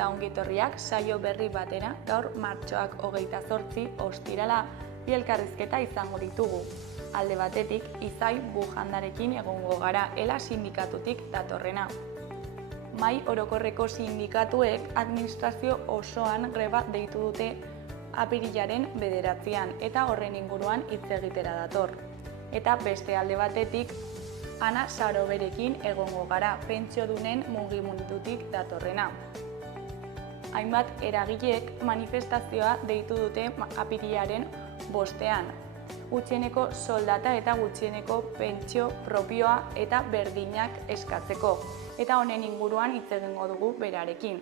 eta ongietorriak saio berri batera. Gaur martxoak 28 ostirala bi elkarrizketa izango ditugu. Alde batetik, Izai Bujandarekin egongo gara, ELA sindikatutik datorrena. Mahai Orokorreko sindikatuek administrazio osoan greba deitu dute apirilaren 9 eta horren inguruan hitz egitera dator. Eta beste alde batetik, Ana Saroberekin egongo gara, pentsiodunen mugimendutik datorrena. Hainbat eragilek manifestazioa deitu dute apirilaren 5. Gutxieneko soldata eta gutxieneko pentsio propioa eta berdinak eskatzeko. Eta honen inguruan hitz egingo dugu berarekin.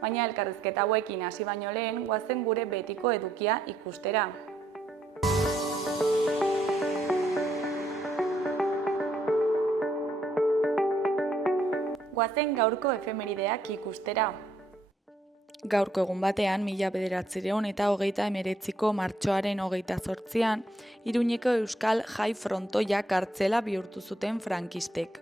Baina elkarrizketa hauekin hasi baino lehen, goazen gure betiko edukia ikustera. Goazen gaurko efemerideak ikustera. Gaurko egun batean, 1939ko martxoaren 28an, Iruñeko Euskal Jai Frontoia kartzela bihurtu zuten frankistek.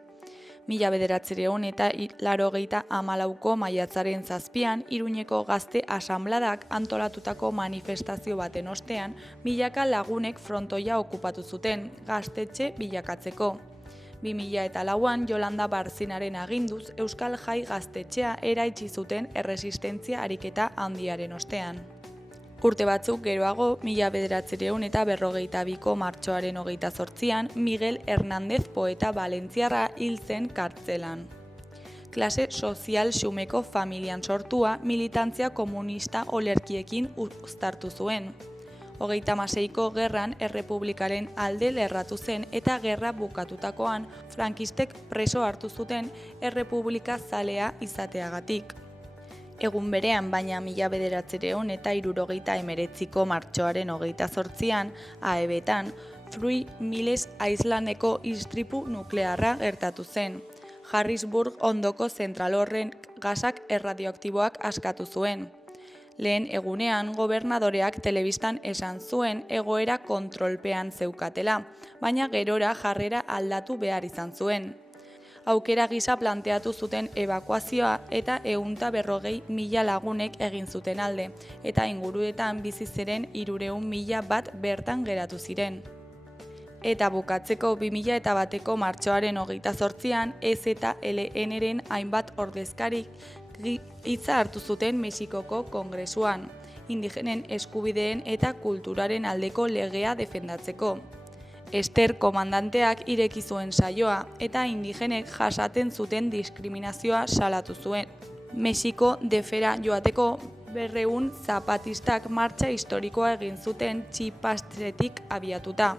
1984ko maiatzaren 7an, Iruñeko Gazte Asanbladak antolatutako manifestazio baten ostean, milaka lagunek frontoia okupatu zuten, gaztetxe bilakatzeko. 2004an Jolanda Barzinaren aginduz Euskal Jai Gaztetxea eraitsi zuten erresistentzia ariketa handiaren ostean. Urte batzuk geroago, 1952ko martxoaren 28an, Miguel Hernández poeta valentziarra hil zen kartzelan. Klase sozial xumeko familian sortua, militantzia komunista olerkiekin uztartu zuen. 36ko gerran errepublikaren alde lerratu zen eta gerra bukatutakoan frankistek preso hartu zuten errepublika zalea izateagatik. Egun berean, baina 1979ko martxoaren 28an, AEB-tan, Three Miles Islandeko istripu nuklearra gertatu zen. Harrisburg ondoko zentral horren gasak erradioaktiboak askatu zuen. Lehen egunean, gobernadoreak telebistan esan zuen egoera kontrolpean zeukatela, baina gerora jarrera aldatu behar izan zuen. Aukera gisa planteatu zuten ebakuazioa eta 140.000 lagunek egin zuten alde, eta inguruetan bizi ziren 300.000 bat bertan geratu ziren. Eta bukatzeko 2001ko martxoaren 28an, EZLN-ren hainbat ordezkarik hitza hartu zuten Mexikoko Kongresuan, indigenen eskubideen eta kulturaren aldeko legea defendatzeko. Ester komandanteak ireki zuen saioa eta indigenek jasaten zuten diskriminazioa salatu zuen. Mexiko defera joateko 200 zapatistak martxa historikoa egin zuten Chipastretik abiatuta.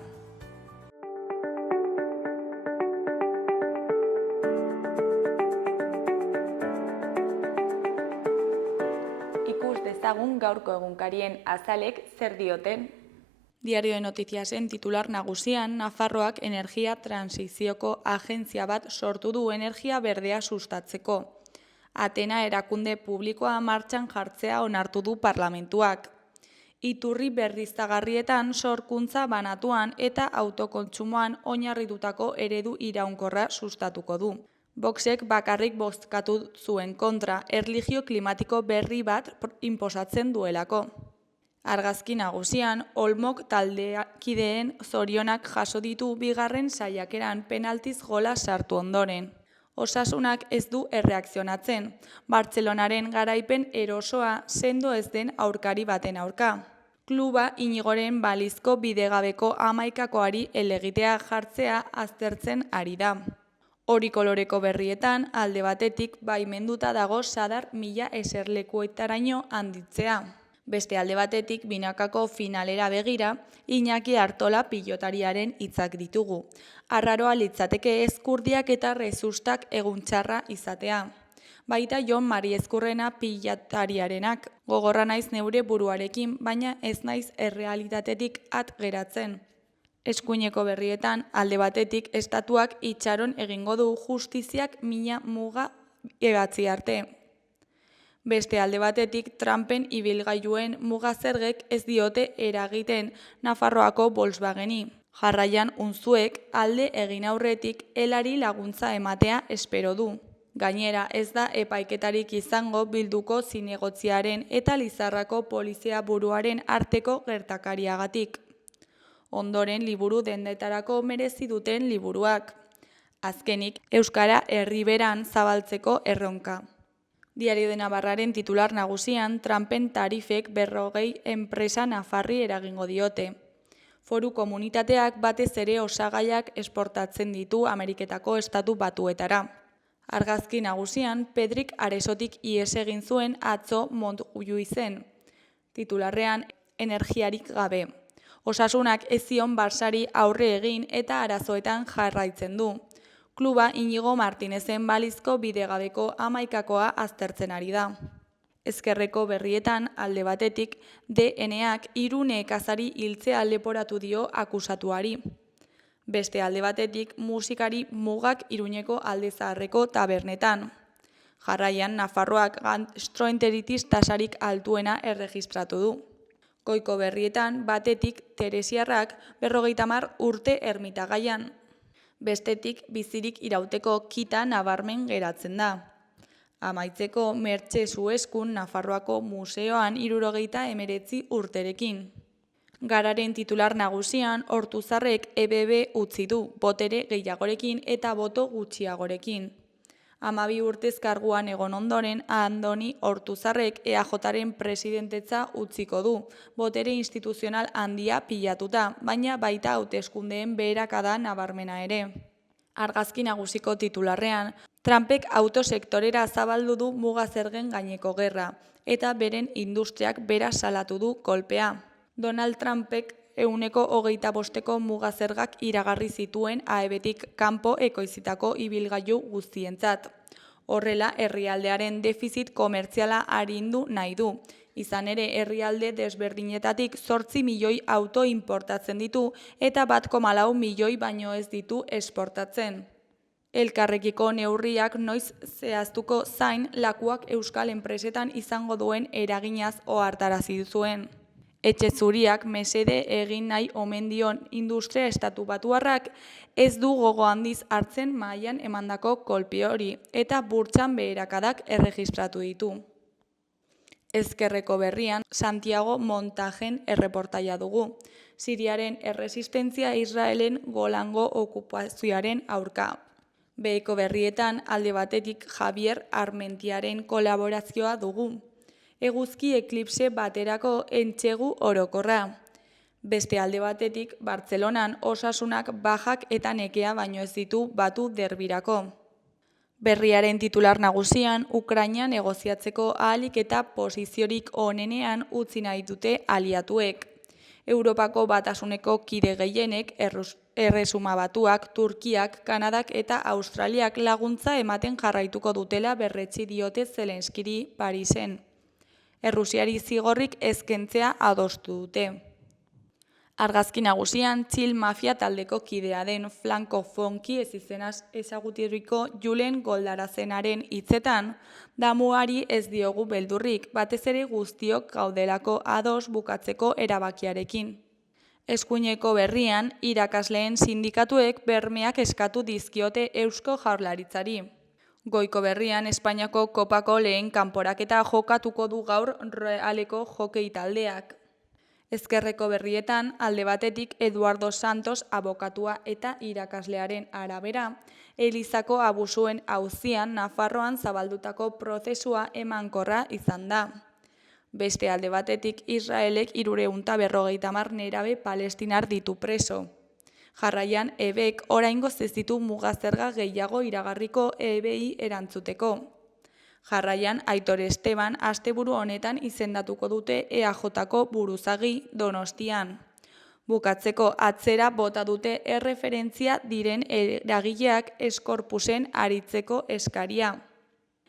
Ezagun gaurko egunkarien azalek zer dioten. Diario de Noticiasen titular nagusian, Nafarroak energia transizioko agentzia bat sortu du energia berdea sustatzeko. Atena erakunde publikoa martxan jartzea onartu du parlamentuak. Iturri berriztagarrietan sorkuntza banatuan eta autokontsumoan oinarritutako eredu iraunkorra sustatuko du. Voxek bakarrik bozkatu zuen kontra, erlijio klimatiko berri bat inposatzen duelako. Argazki nagusian, Olmok taldekideen zorionak jaso ditu bigarren saiakeran penaltiz gola sartu ondoren. Osasunak ez du erreakzionatzen, Bartzelonaren garaipen erosoa sendo ez den aurkari baten aurka. Kluba Inigoren balizko bidegabeko 11koari helegitea jartzea aztertzen ari da. Hori koloreko berrietan, alde batetik baimenduta dago sadar 1000 eserlekuetaraino handitzea. Beste alde batetik, binakako finalera begira, Iñaki Artola pilotariaren hitzak ditugu. Arraroa litzateke ezkurdiak eta rezustak egun txarra izatea. Baita Jon Mariezkurrena pilotariarenak. Gogorra naiz neure buruarekin, baina ez naiz errealitatetik at geratzen. Eskuineko berrietan, alde batetik, estatuak itxaron egingo du justiziak mina muga ebatzi arte. Beste alde batetik, Trumpen ibilgailuen muga zergek ez diote eragiten Nafarroako Volkswageni. Jarraian unzuek alde egin aurretik ELAri laguntza ematea espero du. Gainera, ez da epaiketarik izango bilduko zinegotziaren eta Lizarrako polizia buruaren arteko gertakariagatik. Ondoren liburu dendetarako merezi duten liburuak. Azkenik, euskara herriberan zabaltzeko erronka. Diario de Navarraren titular nagusian, Trumpen tarifek 40 enpresa nafarri eragingo diote. Foru komunitateak batez ere osagaiak esportatzen ditu Ameriketako estatu batuetara. Argazki nagusian, Pedrik Aresotik ihes egin zuen atzo Montjuïcen. Titularrean, energiarik gabe. Osasunak ez zion Barsari aurre egin eta arazoetan jarraitzen du. Kluba Inigo Martinezen balizko bidegabeko 11koa aztertzen ari da. Ezkerreko berrietan alde batetik DNAk 3 nekazari hiltzea leporatu dio akusatuari. Beste alde batetik musikari mugak Iruñeko Alde Zaharreko tabernetan. Jarraian Nafarroak gastroenteritis tasarik altuena erregistratu du. Goiko berrietan batetik teresiarrak 50 urte ermitagaian. Bestetik bizirik irauteko kita nabarmen geratzen da. Amaitzeko Mertxe Zueskun Nafarroako Museoan 79 urterekin. Gararen titular nagusian Ortuzarrek EBB utzi du, botere gehiagorekin eta boto gutxiagorekin. 12 urtez karguan egon ondoren, Andoni Ortuzarrek EAJaren presidentetza utziko du, botere instituzional handia pilatuta, baina baita hauteskundeen beherakada nabarmena ere. Argazki nagusiko titularrean, Trumpek autosektorera zabaldu du muga zergen gaineko gerra, eta beren industriak bera salatu du kolpea. Donald Trumpek 25% muga zergak iragarri zituen AEBtik kanpo ekoizitako ibilgailu guztientzat. Horrela, herrialdearen defizit komertziala arindu nahi du. Izan ere, herrialde desberdinetatik 8 milioi auto importatzen ditu eta 1,4 milioi baino ez ditu esportatzen. Elkarrekiko neurriak noiz zehaztuko zain lakuak euskal enpresetan izango duen eraginaz ohartarazi zuen. Etxe Zuriak mesede egin nahi omen dion industria estatubatuarrak ez du gogo handiz hartzen mahaian emandako kolpe hori eta burtsan beherakadak erregistratu ditu. Ezkerreko berrian, Santiago Montajen erreportaia dugu. Siriaren erresistentzia Israelen Golango okupazioaren aurka. Beheko berrietan alde batetik Javier Armentiaren kolaborazioa dugu. Eguzki eklipse baterako entsegu orokorra. Beste alde batetik, Bartzelonan osasunak bajak eta nekea baino ez ditu batu derbirako. Berriaren titular nagusian, Ukraina negoziatzeko ahalik eta posiziorik onenean utzi nahi dute aliatuek. Europako Batasuneko kide gehienek, Erresuma Batuak, Turkiak, Kanadak eta Australiak laguntza ematen jarraituko dutela berretsi diote Zelenskiri Parisen. Errusiari zigorrik ezkentzea adostu dute. Argazki nagusian, Txil mafia taldeko kidea den Franco Fonki ez izenaz ezaguturiko Julen Goldarazenaren hitzetan, damuari ez diogu beldurrik, batez ere guztiok gaudelako ados bukatzeko erabakiarekin. Eskuineko berrian, irakasleen sindikatuek bermeak eskatu dizkiote Eusko Jaurlaritzari. Goiko berrian, Espainiako kopako lehen kanporaketa jokatuko du gaur Realeko jokei taldeak. Ezkerreko berrietan, alde batetik Eduardo Santos abokatua eta irakaslearen arabera, Elizako abusuen auzian Nafarroan zabaldutako prozesua emankorra izan da. Beste alde batetik Israelek 350 nerabe palestinar ditu preso. Jarraian, EBek oraingoz ez ditu mugazerga gehiago iragarriko EBI erantzuteko. Jarraian, Aitor Esteban asteburu honetan izendatuko dute EAJko buruzagi Donostian. Bukatzeko atzera bota dute erreferentzia diren eragileak eskorpusen aritzeko eskaria.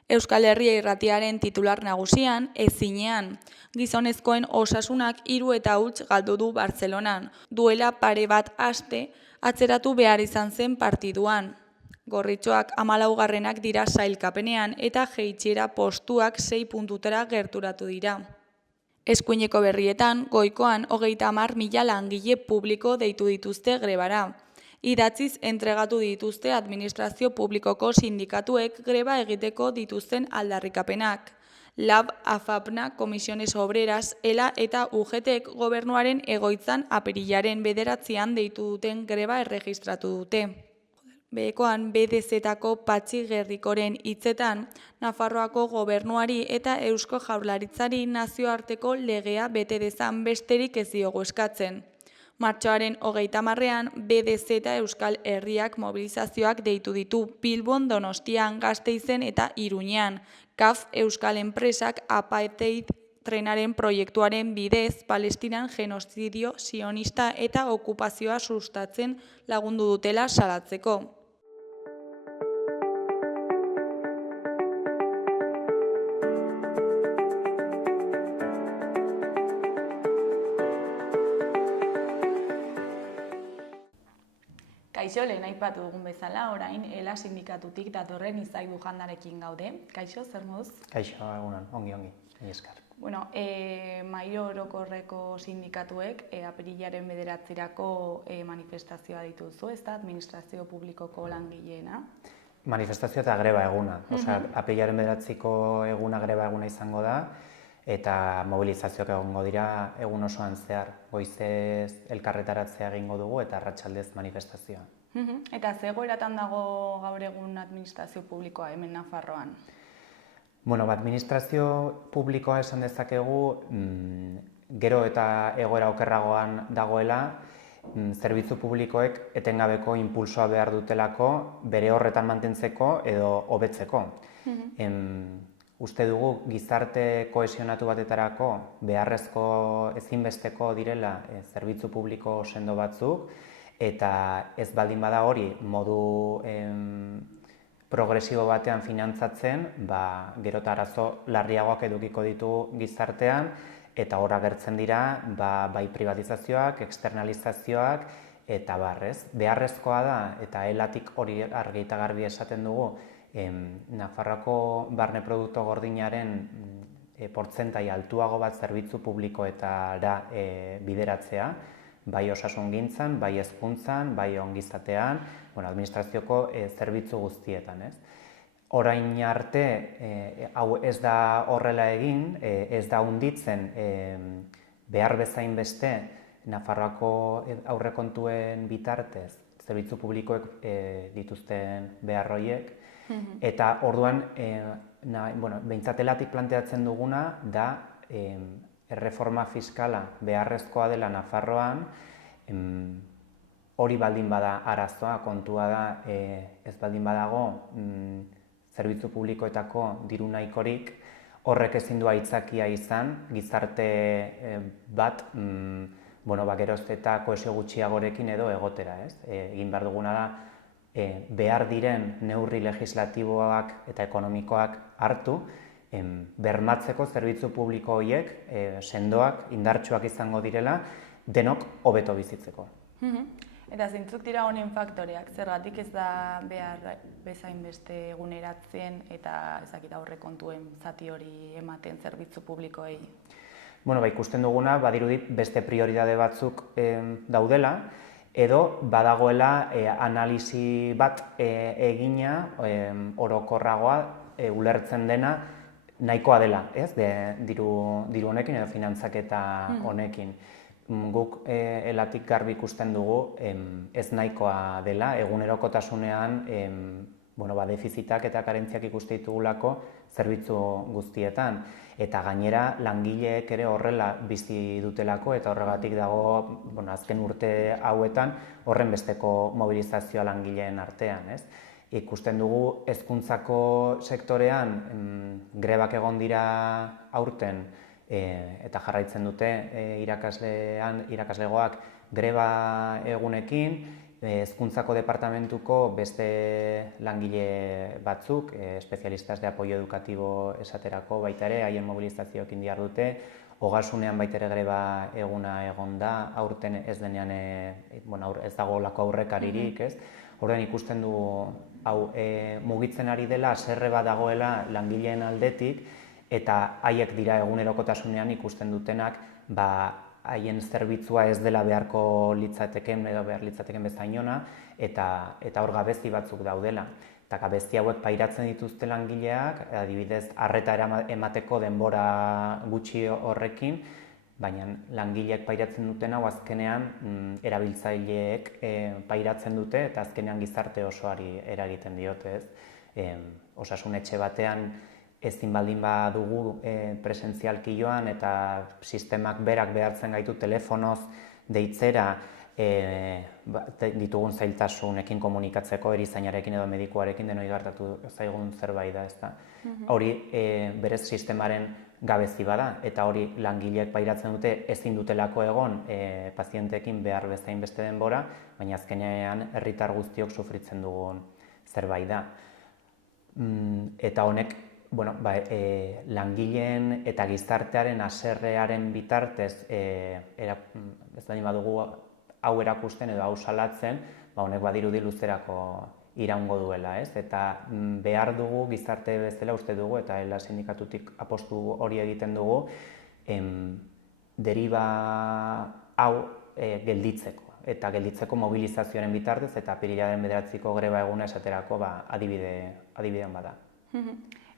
Euskal Herria Irratiaren titular nagusian, ezinean, gizonezkoen osasunak 3 eta huts galdu du Bartzelonan, duela pare bat aste atzeratu behar izan zen partiduan. Gorritxoak 14garrenak dira sailkapenean eta jeitsiera postuak 6 puntutara gerturatu dira. Eskuineko berrietan, goikoan 30.000 langile publiko deitu dituzte grebara. Idatziz entregatu dituzte administrazio publikoko sindikatuek greba egiteko dituzten aldarrikapenak. LAB, AFAPNA, Comisiones Obreras, ELA eta UGTek gobernuaren egoitzan apirilaren 9an deitu duten greba erregistratu dute. Behekoan BDZ-tako Patxi Gerrikoren hitzetan, Nafarroako gobernuari eta Eusko Jaurlaritzari nazioarteko legea bete dezan besterik ez diogu eskatzen. Martxoaren 30ean BDZ Euskal Herriak mobilizazioak deitu ditu Bilbon, Donostian, Gasteizen eta Iruñean. CAF Euskal Enpresak apartheid trenaren proiektuaren bidez Palestinan genozidio sionista eta okupazioa sustatzen lagundu dutela salatzeko. Kaixo, lehen aipatu dugun bezala, orain ELA sindikatutik datorren Izaibu Jandarekin gaude. Kaixo, zer moduz? Kaixo, egunon, ongi, eskar. Bueno, Mahai Orokorreko sindikatuek apirilaren 9irako manifestazioa dituzu, ez da, administrazio publikoko langileena? Manifestazio eta greba eguna. Osea, apirilaren 9ko eguna greba eguna izango da, eta mobilizazioak egongo dira egun osoan zehar. Goizez elkarretaratzea egingo dugu eta arratsaldez manifestazioa. Eta ze egoeratan dago gaur egun administrazio publikoa hemen Nafarroan? Bueno, administrazio publikoa esan dezakegu, gero eta egoera okerragoan dagoela, zerbitzu publikoek etengabeko inpulsoa behar dutelako bere horretan mantentzeko edo hobetzeko. Uste dugu gizarte kohesionatu batetarako beharrezko ezinbesteko direla zerbitzu publiko sendo batzuk, eta ez baldin bada hori modu progresibo batean finantzatzen, gero eta arazo larriagoak edukiko ditu gizartean, eta hor agertzen dira bai privatizazioak, externalizazioak, eta beharrezkoa da, eta ELAtik hori argi eta garbi esaten dugu, Nafarroako barne produktu gordinaren portzentai altuago bat zerbitzu publikoetara bideratzea, bai osasungintzan, bai hezkuntzan, bai ongizatean, administrazioko zerbitzu guztietan. Orain arte, hau ez da horrela egin, ez da hunditzen behar bezain beste Nafarroako aurrekontuen bitartez zerbitzu publikoek dituzten behar horiek, eta orduan, behintzat ELAtik planteatzen duguna da erreforma fiskala beharrezkoa dela Nafarroan, hori baldin bada arazoa, kontua da ez baldin badago zerbitzu publikoetako diru nahikorik, horrek ezin du aitzakia izan, gizarte bat geroz eta kohesio gutxiagorekin edo egotera. Egin behar duguna da, behar diren neurri legislatiboak eta ekonomikoak hartu, bermatzeko zerbitzu publiko horiek sendoak, indartsuak izango direla, denok hobeto bizitzeko. Eta zeintzuk dira honen faktoreak, zergatik ez da behar bezain beste eguneratzen eta ezakit aurrekontuen zati hori ematen zerbitzu publikoei? Ikusten duguna, badirudi beste prioridade batzuk daudela, edo badagoela analisi bat egina orokorragoa ulertzen dena nahikoa dela, diru honekin edo finantzaketa honekin. Guk ELAtik garbi ikusten dugu ez nahikoa dela, egunerokotasunean defizitak eta karentziak ikuste ditugulako zerbitzu guztietan. Eta gainera langileek ere horrela bizi dutelako eta horregatik dago azken urte hauetan horren besteko mobilizazioa langileen artean. Ikusten dugu hezkuntzako sektorean grebak egon dira aurten eta jarraitzen dute irakaslegoak greba egunekin, hezkuntzako departamentuko beste langile batzuk, espezialistas de apoyo educativo esaterako baita ere, haien mobilizazioekin dihar dute, ogasunean baita ere greba eguna egon da, aurten ez denean ez dagoelako aurrekaririk, Orduan ikusten du hau mugitzen ari dela, haserre bat dagoela langileen aldetik, eta haiek dira egunerokotasunean ikusten dutenak haien zerbitzua ez dela beharko litzateken edo behar litzateken bezain ona, eta hor gabezi batzuk daudela. Eta gabezi hauek pairatzen dituzte langileak, adibidez, arreta emateko denbora gutxi horrekin, baina langileek pairatzen duten hau azkenean erabiltzaileek pairatzen dute eta azkenean gizarte osoari eragiten diote, ez? Osasun etxe batean ezin baldin badugu presentzialki joan eta sistemak berak behartzen gaitu telefonoz deitzera ditugun zailtasunekin komunikatzeko erizainarekin edo medikuarekin denoi gertatu zaigun zerbait da, ezta. Hori berez sistemaren gabezi bada eta hori langileek pairatzen dute ezin dutelako egon pazienteekin behar bezain beste denbora, baina azkenean herritar guztiok sufritzen dugun zerbait da. Eta honek langileen eta gizartearen haserrearen bitartez ez baldin badugu hau erakusten edo hau salatzen, honek badirudi luzerako iraungo duela, ez? Eta behar dugu gizarte bezala uste dugu eta ELA sindikatutik apostu hori egiten dugu deriba hau gelditzeko eta gelditzeko mobilizazioaren bitartez eta apirilaren 9ko greba eguna esaterako adibidean bada.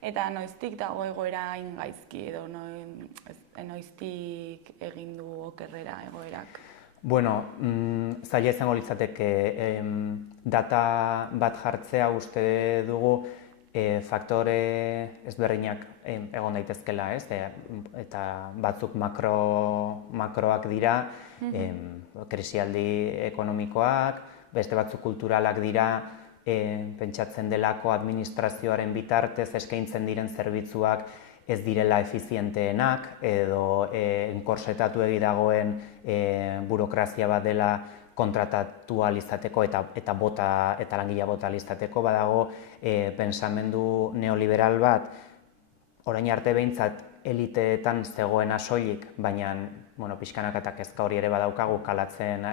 Eta noiztik dago egoera hain gaizki edo noiztik egin du okerrera egoerak? Bueno, zaila izango litzateke data bat jartzea uste dugu faktore ezberdinak egon daitezkela, ez? Eta batzuk makroak dira, krisialdi ekonomikoak, beste batzuk kulturalak dira, pentsatzen delako administrazioaren bitartez eskaintzen diren zerbitzuak ez direla efizienteenak edo enkorsetatu egi dagoen burokrazia bat dela kontratatu ahal izateko eta langilea bota ahal izateko. Badago pentsamendu neoliberal bat, orain arte behintzat eliteetan zegoena soilik, baina pixkanaka eta kezka hori ere badaukagu kalatzen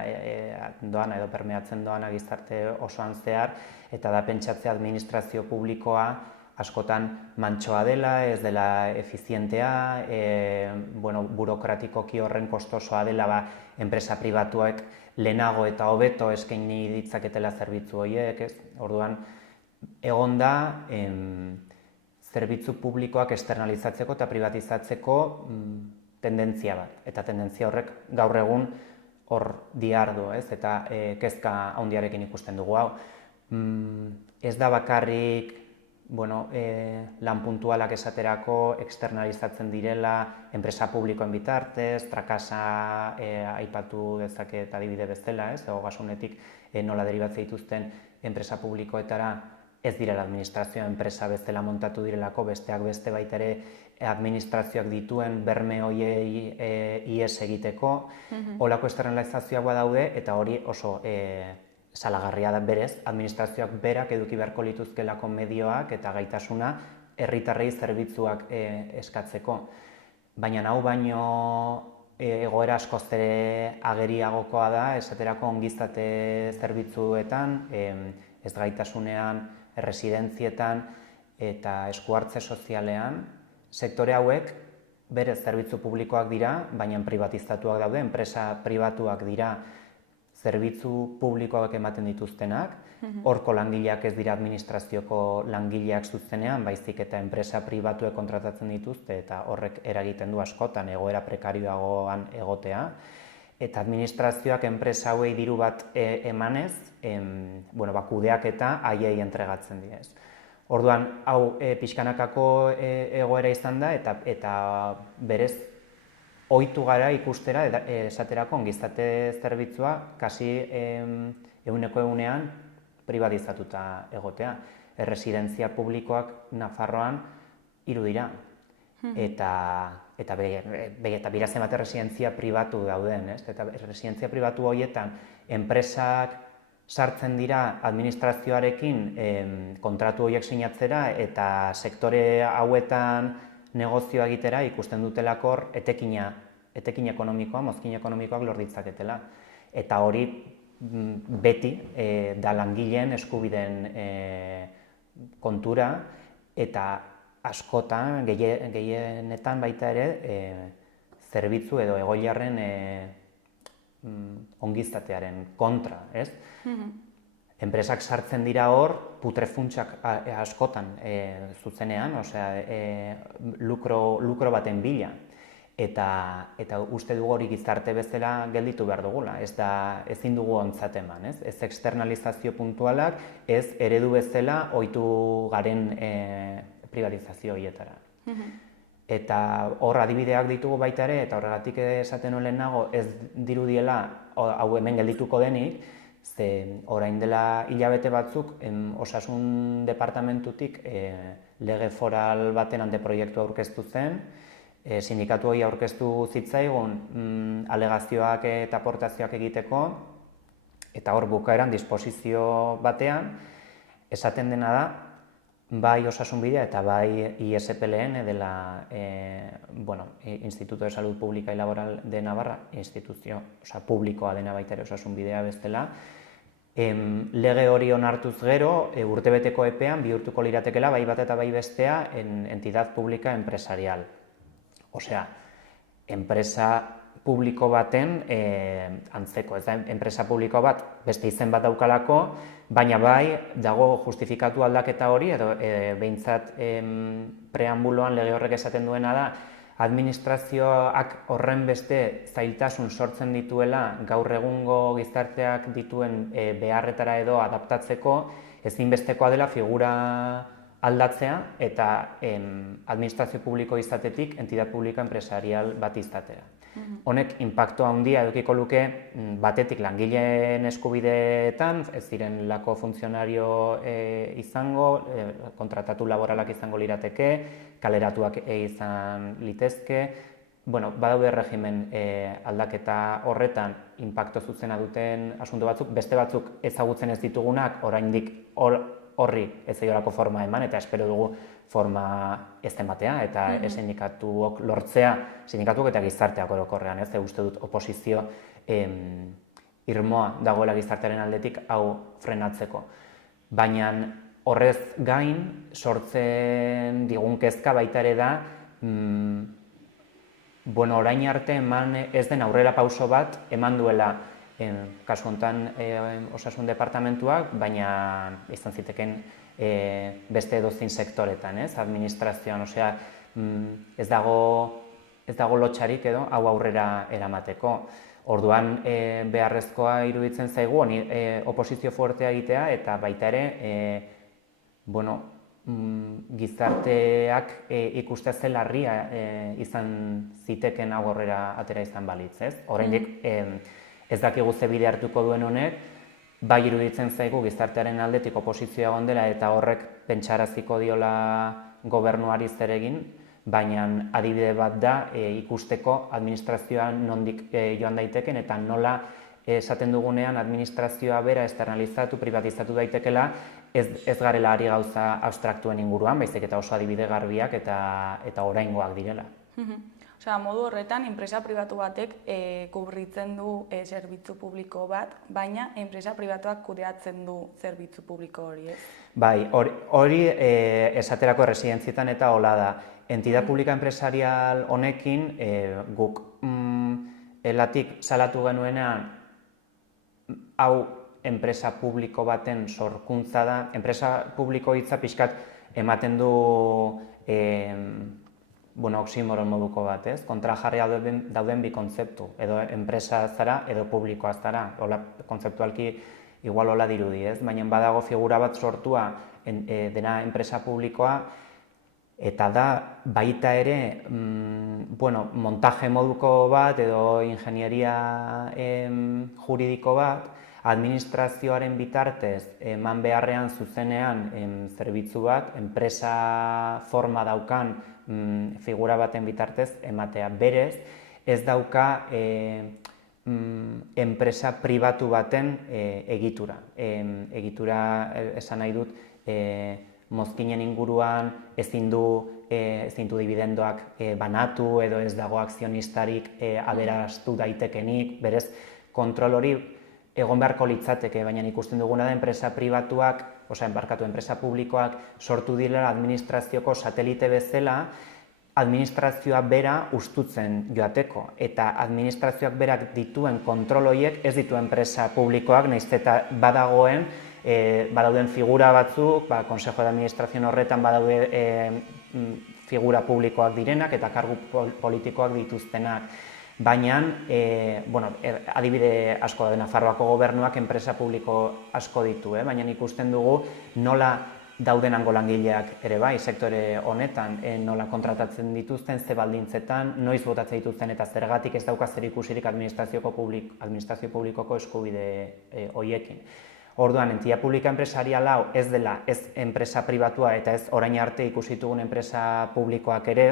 doana edo permeatzen doana gizarte osoan zehar, eta da pentsatzea administrazio publikoa askotan mantsoa dela, ez dela efizientea, burokratikoki horren kostosoa dela, enpresa pribatuek lehenago eta hobeto eskaini ditzaketela zerbitzu horiek, ez? Orduan, egon da zerbitzu publikoak externalizatzeko eta privatizatzeko tendentzia bat, eta tendentzia horrek gaur egun hor diardu, ez? Eta kezka handiarekin ikusten dugu hau. Ez da bakarrik lan puntualak esaterako externalizatzen direla enpresa publikoen bitartez, trakasa aipatu dezaket adibide bezala, ez? Ogasunetik nola deribatzen dituzten enpresa publikoetara ez direla administrazioa enpresa bezala montatu direlako, besteak beste baita ere administrazioak dituen berme horiei ihes egiteko, holako externalizazioak badaude eta hori oso salagarria da berez, administrazioak berak eduki beharko lituzkelako medioak eta gaitasuna herritarrei zerbitzuak eskatzeko. Baina hau baino egoera askoz ere ageriagokoa da, esaterako ongizate zerbitzuetan, ez gaitasunean, erresidentzietan eta eskuhartze sozialean, sektore hauek berez zerbitzu publikoak dira, baina privatizatuak daude, enpresa pribatuak dira zerbitzu publikoak ematen dituztenak, horko langileak ez dira administrazioko langileak zuzenean, baizik eta enpresa pribatuek kontratatzen dituzte eta horrek eragiten du askotan egoera prekarioagoan egotea. Eta administrazioak enpresa hauei diru bat emanez, kudeaketa haiei entregatzen dira. Orduan, hau pixkanakako egoera izan da eta berez ohitu gara ikustera esaterako ongizate zerbitzua kasi 100% privatizatuta egotea. Erresidentzia publikoak Nafarroan 3 dira. Eta birazen bat erresidentzia pribatu dauden, ez? Eta erresidentzia pribatu horietan enpresak sartzen dira administrazioarekin kontratu horiek sinatzera eta sektore hauetan negozioa egitera ikusten dutelakor etekin ekonomikoa, mozkin ekonomikoak lor ditzaketela. Eta hori beti da langileen eskubideen kontura eta askotan, gehienetan baita ere, zerbitzu edo egoilarren ongizatearen kontra, ez? Enpresak sartzen dira hor, putrefuntsak askotan zuzenean, lukro baten bila. Eta uste dugu hori gizarte bezala gelditu behar dugula, ezin dugu ontzat eman, ez? Ez externalizazio puntualak, ez eredu bezala ohitu garen privatizazio horietara. Eta hor adibideak ditugu baita ere, eta horregatik esaten nuen lehenago, ez dirudiela hau hemen geldituko denik, ze orain dela hilabete batzuk osasun departamentutik lege foral baten anteproiektua aurkeztu zen, sindikatu hori aurkeztu zitzaigun alegazioak eta aportazioak egiteko, eta hor bukaeran disposizio batean esaten dena da, bai Osasunbidea eta bai ISPLN dela Instituto de Salud Pública y Laboral de Navarra, instituzio publikoa dena baita ere Osasunbidea bestela, lege hori onartuz gero, urtebeteko epean bihurtuko liratekela bai bat eta bai bestea entidad pública empresarial. Osea, enpresa publiko baten antzeko, ez da, enpresa publiko bat beste izen bat daukalako, baina bai dago justifikatu aldaketa hori, edo behintzat preambuloan lege horrek esaten duena da, administrazioak horren beste zailtasun sortzen dituela gaur egungo gizarteak dituen beharretara edo adaptatzeko, ezinbestekoa dela figura aldatzea eta administrazio publiko izatetik entidad publika empresarial bat izatea. Honek inpaktu handia edukiko luke batetik langileen eskubideetan, ez zirenlako funtzionario izango, kontratatu laboralak izango lirateke, kaleratuak izan litezke. Badaude regimen aldaketa horretan inpaktu zuzena duten asunto batzuk, beste batzuk ezagutzen ez ditugunak, oraindik horri ez zaiolako forma eman, eta espero dugu forma ez ematea, eta sindikatuok lortzea, sindikatuok eta gizarteak orokorrean, ez uste dut oposizio irmoa dagoela gizartearen aldetik hau frenatzeko. Baina horrez gain sortzen digun kezka baita ere da, orain arte eman ez den aurrera pauso bat eman duela kasu honetan osasun departamentuak, baina izan ziteken beste edozein sektoretan, administrazioan, ez dago lotxarik edo hau aurrera eramateko. Orduan beharrezkoa iruditzen zaigu oposizio fuertea egitea eta baita ere gizarteak ikustea ze larria izan ziteken hau aurrera atera izan balitz, ez? Oraindik ez dakigu ze bide hartuko duen honek, bai iruditzen zaigu gizartearen aldetik oposizioa egon dela eta horrek pentsaraziko diola gobernuari zer egin, baina adibide bat da ikusteko administrazioan nondik joan daiteken eta nola esaten dugunean administrazioa bera externalizatu, privatizatu daitekela, ez garela ari gauza abstraktuen inguruan, baizik eta oso adibide garbiak eta oraingoak direla. Modu horretan, enpresa pribatu batek kubritzen du zerbitzu publiko bat, baina enpresa pribatuak kudeatzen du zerbitzu publiko hori, ez? Bai, hori esaterako residentzietan eta hola da. Entidad publika empresarial honekin guk elatik salatu genuenean hau enpresa publiko baten sorkuntza da. Enpresa publiko hitza pixkat ematen du oximoron moduko bat, ez? Kontrajarria dauden bi kontzeptu, edo enpresa zara edo publikoa zara, kontzeptualki igual hola dirudi, ez? Baina badago figura bat sortua dena enpresa publikoa, eta da baita ere montaje moduko bat edo ingenieria juridiko bat, administrazioaren bitartez eman beharrean zuzenean zerbitzu bat, enpresa forma daukan figura baten bitartez ematea. Berez, ez dauka enpresa pribatu baten egitura. Egitura esan nahi dut mozkinen inguruan ezin du dibidendoak banatu edo ez dago akzionistarik aberastu daitekenik, berez kontrol hori egon beharko litzateke, baina ikusten duguna da enpresa pribatuak, enpresa publikoak sortu direla administrazioko satelite bezala, administrazioa bera ustutzen joateko, eta administrazioak berak dituen kontrol horiek ez ditu enpresa publikoak, nahiz eta badauden figura batzuk, Consejo de Administrazio horretan badaude figura publikoak direnak eta kargu politikoak dituztenak. Baina, adibide asko da, Nafarroako gobernuak enpresa publiko asko ditu, baina ikusten dugu nola dauden hango langileak ere bai, sektore honetan, nola kontratatzen dituzten, ze baldintzetan, noiz botatzen dituzten eta zergatik ez dauka zer ikusirik administrazio publikoko eskubide horiekin. Orduan, entia publika enpresarial hau ez dela ez enpresa pribatua eta ez orain arte ikusi ditugun enpresa publikoak ere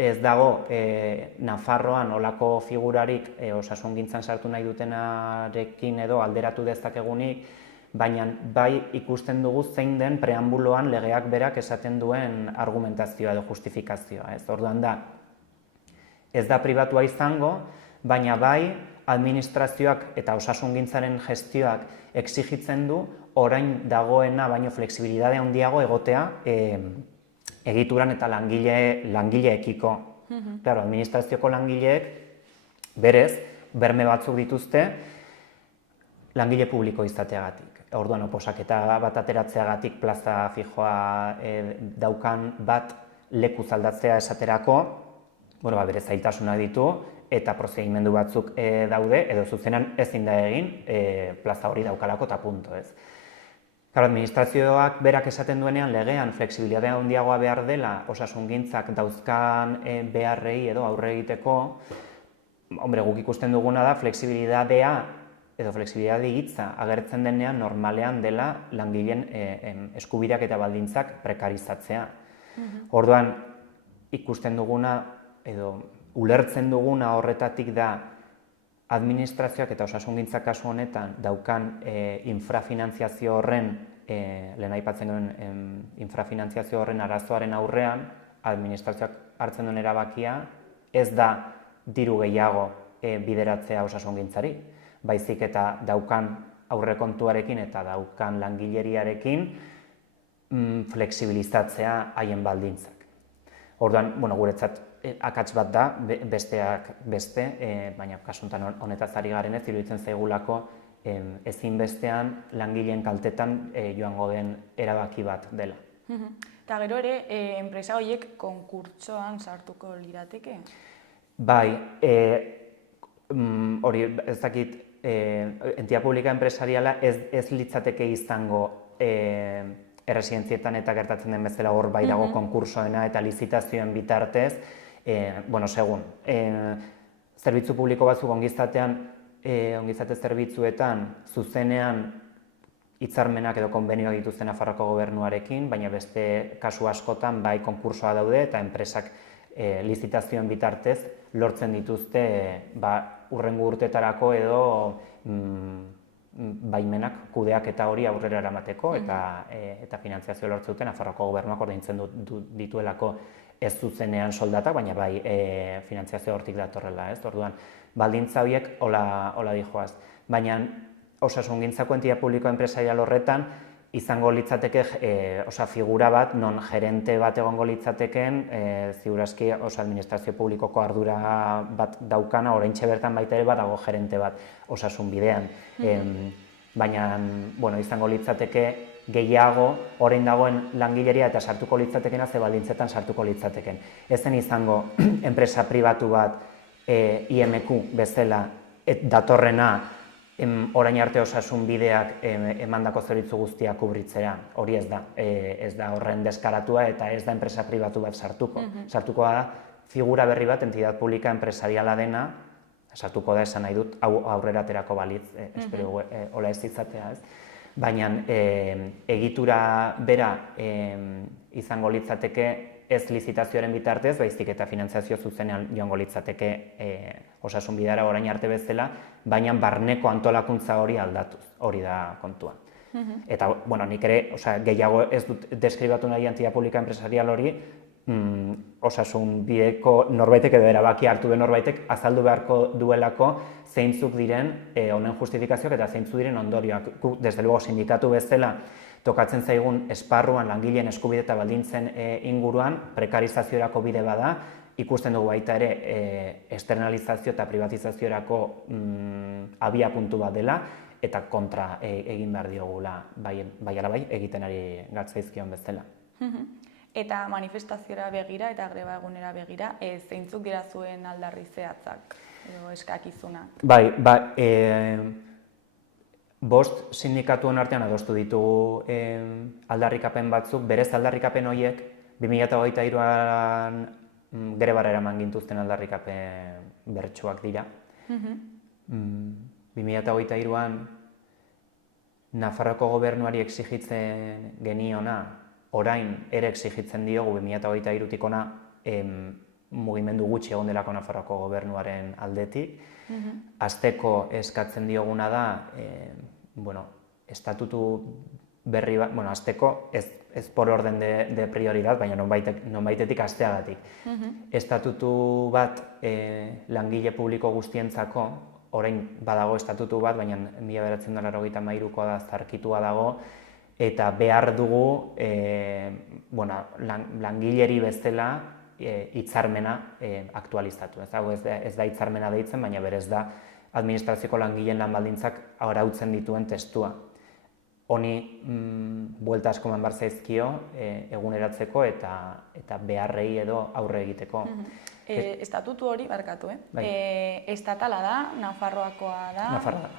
ez dago Nafarroan olako figurarik osasungintzan sartu nahi dutenarekin edo alderatu dezakegunik, baina bai ikusten dugu zein den preambuloan legeak berak esaten duen argumentazioa edo justifikazioa. Orduan da, ez da pribatua izango, baina bai administrazioak eta osasungintzaren gestioak exigitzen du orain dagoena baino flexibilidade handiago egotea egituran eta langileekiko. Claro, administrazioko langileek berez berme batzuk dituzte langile publiko izateagatik. Orduan, oposaketa bat ateratzeagatik plaza fijoa daukan bat leku aldatzea esaterako, bere zailtasunak ditu eta prozedimendu batzuk daude, edo zuzenan ezin da egin plaza hori daukalako eta punto ez. Administrazioak berak esaten duenean legean flexibilitatea handiagoa behar dela osasungintzak dauzkan beharrei edo aurre egiteko, guk ikusten duguna da flexibilitatea edo flexibilitate hitza agertzen denean normalean dela langileen eskubideak eta baldintzak prekarizatzea. Orduan, ikusten duguna edo ulertzen duguna horretatik da administrazioak eta osasungintzak kasu honetan daukan infrafinantziazio horren, lehen aipatzen genuen infrafinantziazio horren arazoaren aurrean, administrazioak hartzen duen erabakia ez da diru gehiago bideratzea osasungintzari, baizik eta daukan aurrekontuarekin eta daukan langileriarekin flexibilizatzea haien baldintzak. Orduan, guretzat akats bat da, besteak beste, baina kasuntan honetaz ari garenez, iruditzen zaigulako ezinbestean langileen kaltetan joango den erabaki bat dela. Eta gero ere, enpresa horiek konkurtsoan sartuko lirateke? Bai, hori ez dakit, entia publika enpresariala ez litzateke izango erresidentzietan eta gertatzen den bezala hor bai dago konkursoena eta lizitazioen bitartez, segun, zerbitzu publiko batzuk ongizate zerbitzuetan zuzenean hitzarmenak edo konbenioak dituzten Nafarroako gobernuarekin, baina beste kasu askotan bai konkursoa daude eta enpresak lizitazioen bitartez lortzen dituzte hurrengo urteetarako edo baimenak kudeak eta hori aurrera eramateko eta finantziazio lortzen duten Nafarroako gobernuak ordaintzen dituelako ez zuzenean soldatak, baina bai finantziazio hortik datorrela, ez? Orduan, baldintza horiek hola dijoaz. Baina osasungintzako entia publiko enpresarial horretan izango litzateke figura bat, non gerente bat egongo litzateken, ziurazki administrazio publikoko ardura bat daukana, oraintxe bertan baita ere badago gerente bat osasun bidean. Baina, izango litzateke gehiago, orain dagoen langileria eta sartuko litzatekena ze baldintzetan sartuko litzateken. Ezen izango enpresa pribatu bat IMQ bezala datorrena orain arte osasun bideak emandako zerbitzu guztiak kubritzera. Hori ez da horren deskaratua eta ez da enpresa pribatu bat sartuko. Sartuko da figura berri bat, entidad publika enpresariala dena, sartuko da esan nahi dut aurrera aterako balitz, espero hola ez izatea ez. Baina egitura bera izango litzateke ez lizitazioaren bitartez, baizik eta finantziazio zuzenean joango litzateke osasun bidera orain arte bezala, baina barneko antolakuntza hori aldatuz, hori da kontua. Eta, nik ere, gehiago ez dut deskribatu nahi entidad publika enpresarial hori, osasun bideko norbaitek edo erabaki hartu den norbaitek azaldu beharko duelako zeintzuk diren honen justifikazioak eta zeintzuk diren ondorioak. Desde luego, sindikatu bezala tokatzen zaigun esparruan langileen eskubide eta baldintzen inguruan prekarizazioerako bide bada, ikusten dugu baita ere externalizazio eta privatizaziorako abia puntu bat dela, eta kontra egin behar diogula bai ala bai egiten ari gatzaizkion bezala. Eta manifestaziora begira eta greba egunera begira, zeintzuk dira zuen aldarri zehatzak edo eskakizunak? Bai, bost sindikatuen artean adostu ditugu aldarrikapen batzuk, berez aldarrikapen horiek 2023an grebara eraman gintuzten aldarrikapen bertsuak dira. 2023an Nafarroako gobernuari exigitzen geniona, orain ere exigitzen diogu 2023tik ona mugimendu gutxi egon delako Nafarroako gobernuaren aldetik. Hasteko eskatzen dioguna da, estatutu berri bat, hasteko ez por orden de prioridad, baina nonbaitetik hasteagatik. Estatutu bat langile publiko guztientzako, orain badago estatutu bat, baina 1993koa da, zarkitua dago, eta behar dugu langileri bezala hitzarmena aktualizatu. Ez da hitzarmena deitzen, baina berez da administrazioko langileen lan baldintzak arautzen dituen testua. Honi buelta asko eman behar zaizkio eguneratzeko eta beharrei edo aurre egiteko. Estatutu hori, barkatu, estatala da, Nafarroakoa da? Nafarroa da.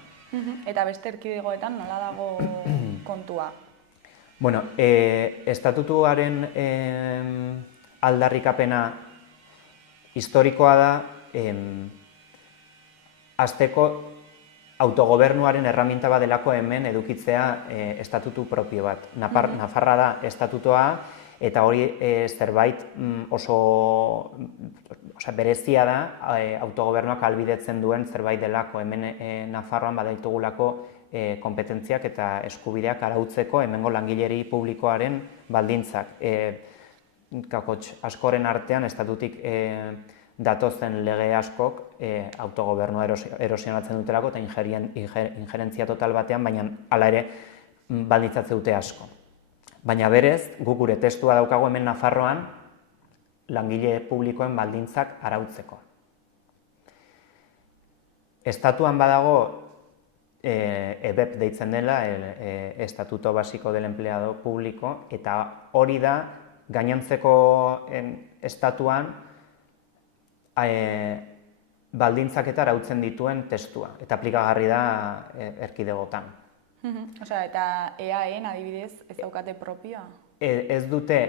Eta beste erkidegoetan nola dago kontua? Bueno, estatutuaren aldarrikapena historikoa da, hasteko autogobernuaren erraminta bat delako hemen edukitzea estatutu propio bat. Nafarra da estatutoa, eta hori zerbait oso berezia da autogobernuak ahalbidetzen duen zerbait delako. Hemen Nafarroan badaitugulako kompetentziak eta eskubideak arautzeko hemengo langileri publikoaren baldintzak. Askoren artean estatutik datozen lege askok autogobernua erosionatzen dutelako eta injerentzia total batean, baina hala ere baldintzatzen dute asko. Baina berez, guk gure testua daukagu hemen Nafarroan langile publikoen baldintzak arautzeko. Estatuan badago EBEP deitzen dela, Estatuto Básico del Empleado Público, eta hori da gainontzeko estatuan baldintzak eta arautzen dituen testua, eta aplikagarri da erkidegotan. Eta EAEn adibidez ez daukate propioa? Ez dute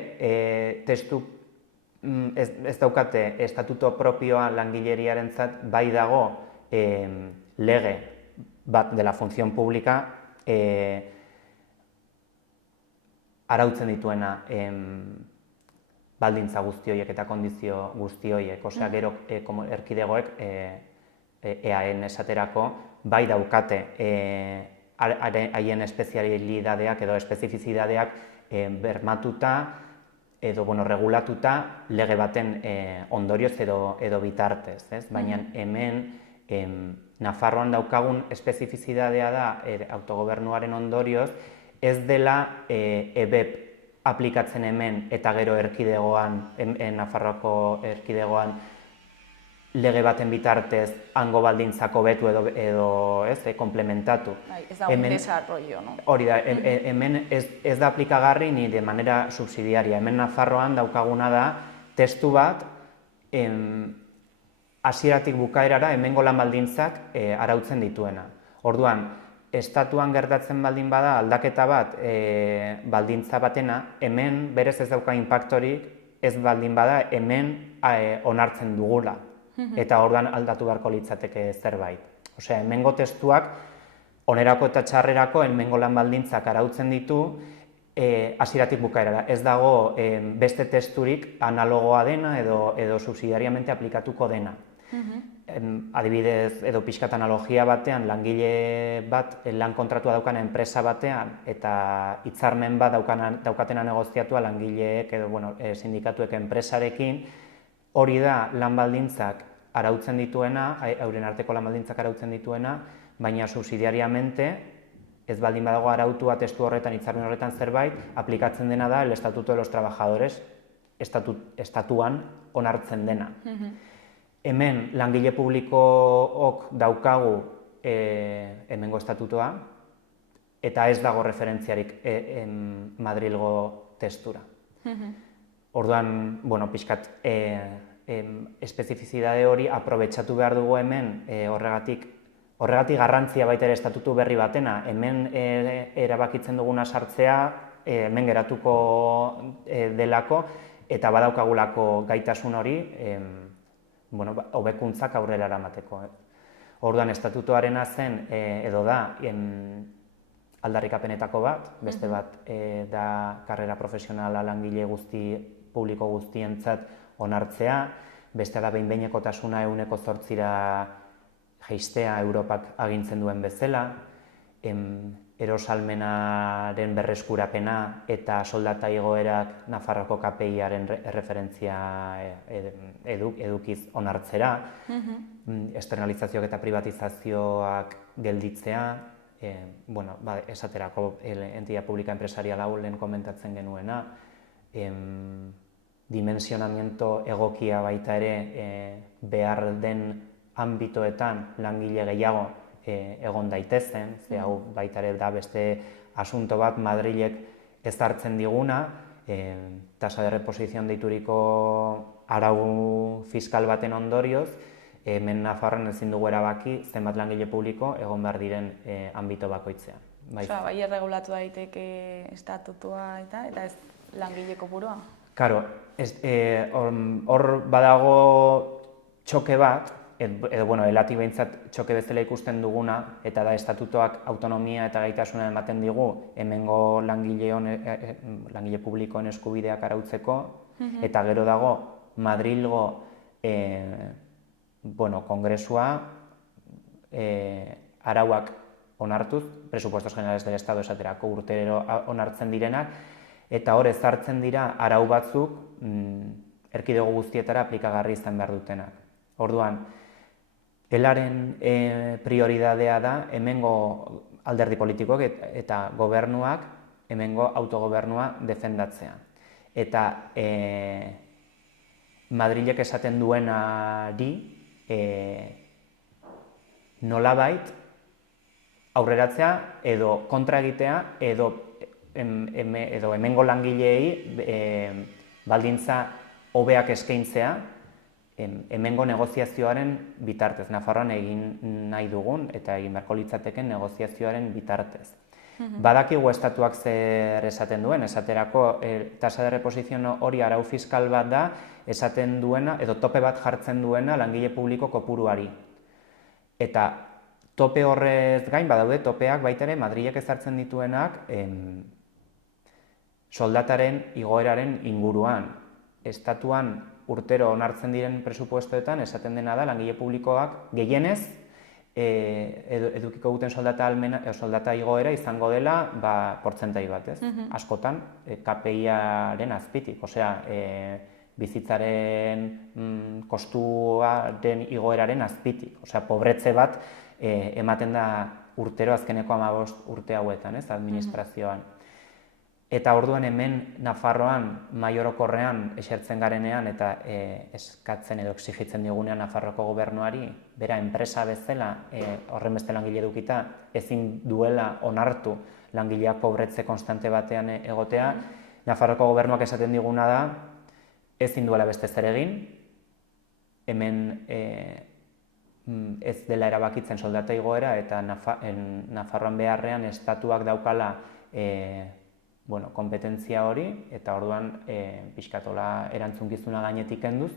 ez daukate estatuto propioa langileriarentzat, bai dago lege bat de la función pública arautzen dituena baldintza guzti horiek eta kondizio guzti horiek, osea gero erkidegoek EAEn esaterako bai daukate haien espezialidadeak edo espezifizidadeak bermatuta edo regulatuta lege baten ondorioz edo bitartez, baina hemen Nafarroan daukagun espezifizidadea da autogobernuaren ondorioz, ez dela EBEP aplikatzen hemen eta gero erkidegoan, Nafarroako erkidegoan lege baten bitartez hango baldintzako betu edo komplementatu. Ez da un desarrollo, no? Hori da, hemen ez da aplikagarri ni de manera subsidiaria. Hemen Nafarroan daukaguna da testu bat hasieratik bukaerara hemengo lan baldintzak arautzen dituena. Orduan, estatuan gertatzen baldin bada aldaketa bat baldintza batena, hemen berez ez dauka inpaktorik ez baldin bada hemen onartzen dugula. Eta orduan aldatu beharko litzateke zerbait. Osea, hemengo testuak onerako eta txarrerako hemengo lan baldintzak arautzen ditu hasieratik bukaerara. Ez dago beste testurik analogoa dena edo subsidiariamente aplikatuko dena. Adibidez, edo pixkat analogia batean, langile bat lan kontratua daukan enpresa batean eta hitzarmen bat daukatena negoziatua langileek edo sindikatuek enpresarekin, hori da lan baldintzak arautzen dituena, euren arteko lan baldintzak arautzen dituena, baina subsidiariamente ez baldin badago arautua testu horretan, hitzarmen horretan zerbait, aplikatzen dena da el Estatuto de los Trabajadores estatuan onartzen dena. Hemen langile publikook daukagu hemengo estatutoa, eta ez dago referentziarik Madrilgo testura. Orduan, pixkat, espezifizidade hori aprobetxatu behar dugu hemen horregatik garrantzia baita ere estatutu berri batena, hemen erabakitzen duguna sartzea, hemen geratuko delako, eta badaukagulako gaitasun hori, hobekuntzak aurrera eramateko. Orduan, estatutuarena zen, edo da, aldarrikapenetako bat, beste bat da karrera profesionala langile publiko guztientzat onartzea, beste da behin-behinekotasuna 8%ra jaistea Europak agintzen duen bezala, erosalmenaren berreskurapena eta soldata igoerak Nafarroako KPI-aren referentzia edukiz onartzera, externalizazioak eta privatizazioak gelditzea, esaterako entitate publika empresarial hau lehen komentatzen genuena, dimensionamiento egokia baita ere behar den ambitoetan langile gehiago egon daitezen, ze hau baita ere da beste asunto bat Madrilek ezartzen diguna, tasa de reposición deituriko arau fiskal baten ondorioz, hemen Nafarroan ezin dugu erabaki zenbat langile publiko egon behar diren ambito bakoitzean. Bai erregulatu daiteke estatutua eta ez langile kopurua? Karo, hor badago txoke bat, edo elatik behintzat txoke bezala ikusten duguna, eta da estatutoak autonomia eta gaitasuna ematen digu hemengo langile publikoen eskubideak arautzeko, eta gero dago Madrilgo kongresua arauak onartuz, presupuestos generales del Estado esaterako urtero onartzen direnak, eta hor ezartzen dira arau batzuk erkidego guztietara aplikagarri izan behar dutenak. Orduan, elaren prioridadea da hemengo alderdi politikoak eta gobernuak hemengo autogobernua defendatzea. Eta Madrilek esaten duenari nolabait aurreratzea edo kontra egitea edo hemengo langileei baldintza hobeak eskaintzea hemengo negoziazioaren bitartez, Nafarroan egin nahi dugun eta egin beharko litzateken negoziazioaren bitartez. Badakigu estatuak zer esaten duen, esaterako tasa de reposición hori arau fiskal bat da, esaten duena, edo tope bat jartzen duena langile publiko kopuruari. Eta tope horrez gain, badaude topeak baita ere Madrilek ezartzen dituenak soldataren igoeraren inguruan. Estatuan urtero onartzen diren presupuestoetan esaten dena da langile publikoak gehienez edukiko duten soldata igoera izango dela portzentai bat, ez? Askotan KPI-aren azpitik, osea, bizitzaren kostuaren igoeraren azpitik, osea, pobretze bat ematen da urtero azkeneko 15 urte hauetan, ez, administrazioan. Eta orduan hemen Nafarroan maiorokorrean esertzen garenean eta eskatzen edo exigitzen digunean Nafarroko gobernuari, bera enpresa bezala horren beste langile edukita ezin duela onartu langileak pobretze konstante batean egotea, Nafarroko gobernuak esaten diguna da ezin duela beste zer egin, hemen ez dela erabakitzen soldata igoera eta Nafarroan beharrean estatuak daukala kompetentzia hori, eta orduan pixkatola erantzunkizuna gainetik kenduz,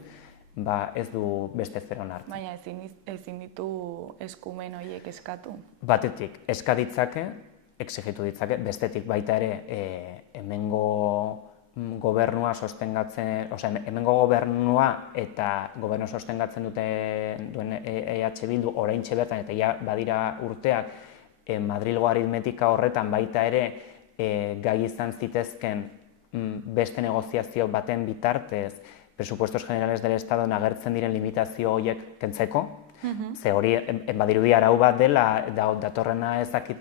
ez du beste zer onartzen. Baina ezin ditu eskumen horiek eskatu? Batetik, eskaditzake, exigitu ditzake, bestetik baita ere hemengo gobernua sostengatzen, hemengo gobernua eta gobernu sostengatzen duen EH Bildu oraintxe bertan, eta badira urteak Madrilgo aritmetika horretan baita ere gai izan zitezken beste negoziazio baten bitartez presupuestos generales del Estado agertzen diren limitazio horiek kentzeko, Ze hori, badirudi arau bat dela, datorrena ezakit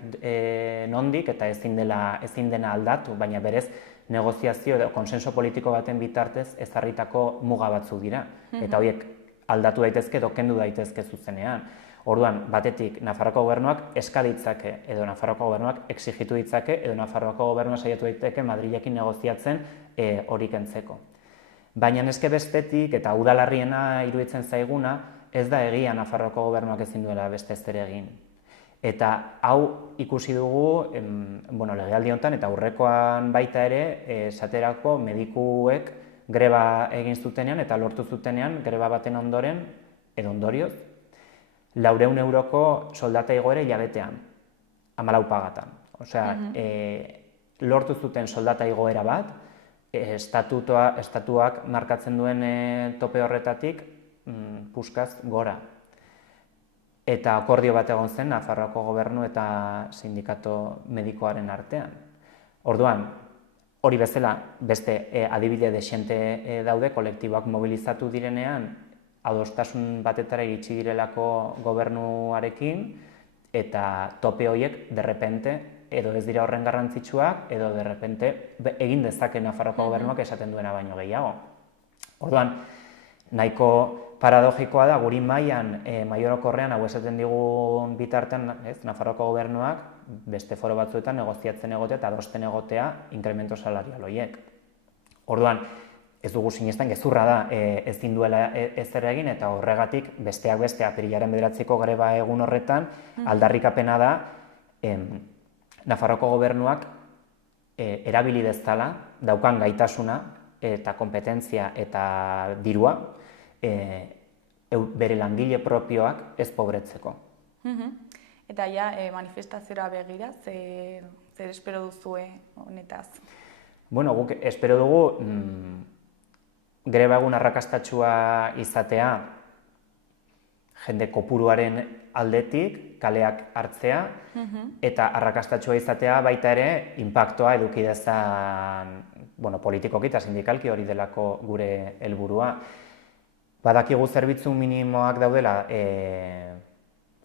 nondik, eta ezin dena aldatu, baina berez negoziazio edo konsenso politiko baten bitartez ezarritako muga batzuk dira. Eta horiek aldatu daitezke edo kendu daitezke zuzenean. Orduan, batetik, Nafarroako gobernuak eska ditzake, edo Nafarroako gobernuak exigitu ditzake, edo Nafarroako gobernua saiatu daiteke Madrilekin negoziatzen hori kentzeko. Baina eske bestetik, eta udalarriena iruditzen zaiguna, ez da egia Nafarroako gobernuak ezin duela beste ezer egin. Eta hau ikusi dugu, legealdi honetan eta aurrekoan baita ere, esaterako medikuek greba egin zutenean eta lortu zutenean greba baten ondoren, edo ondorioz, 400 euroko soldata igoera hilabetean, 14 pagatan. Osea, lortu zuten soldata igoera bat, estatuak markatzen duen tope horretatik puskaz gora. Eta akordio bat egon zen Nafarroako gobernu eta sindikato medikoaren artean. Orduan, hori bezala, beste adibide dexente daude, kolektiboak mobilizatu direnean, adostasun batetara iritsi direlako gobernuarekin, eta tope horiek derrepente, edo ez dira horren garrantzitsuak, edo derrepente egin dezake Nafarroako gobernuak esaten duena baino gehiago. Orduan, nahiko paradogikoa da, guri mailan, mahai orokorrean, hau esaten digun bitartean, Nafarroako gobernuak, beste foro batzuetan negoziatzen egotea eta adosten egotea inkremento salarial horiek. Orduan, ez dugu sinesten gezurra da ezin duela ezer egin, eta horregatik besteak beste apirilaren 9ko greba egun horretan aldarrikapena da Nafarroako gobernuak erabili dezala daukan gaitasuna eta konpetentzia eta dirua bere langile propioak ez pobretzeko. Eta ja, manifestaziora begira, zer espero duzue honetaz? Bueno, guk espero dugu greba egun arrakastatsua izatea jende kopuruaren aldetik, kaleak hartzea, eta arrakastatsua izatea baita ere inpaktoa eduki dezan politikoki eta sindikalki hori delako gure helburua. Badakigu zerbitzu minimoak daudela,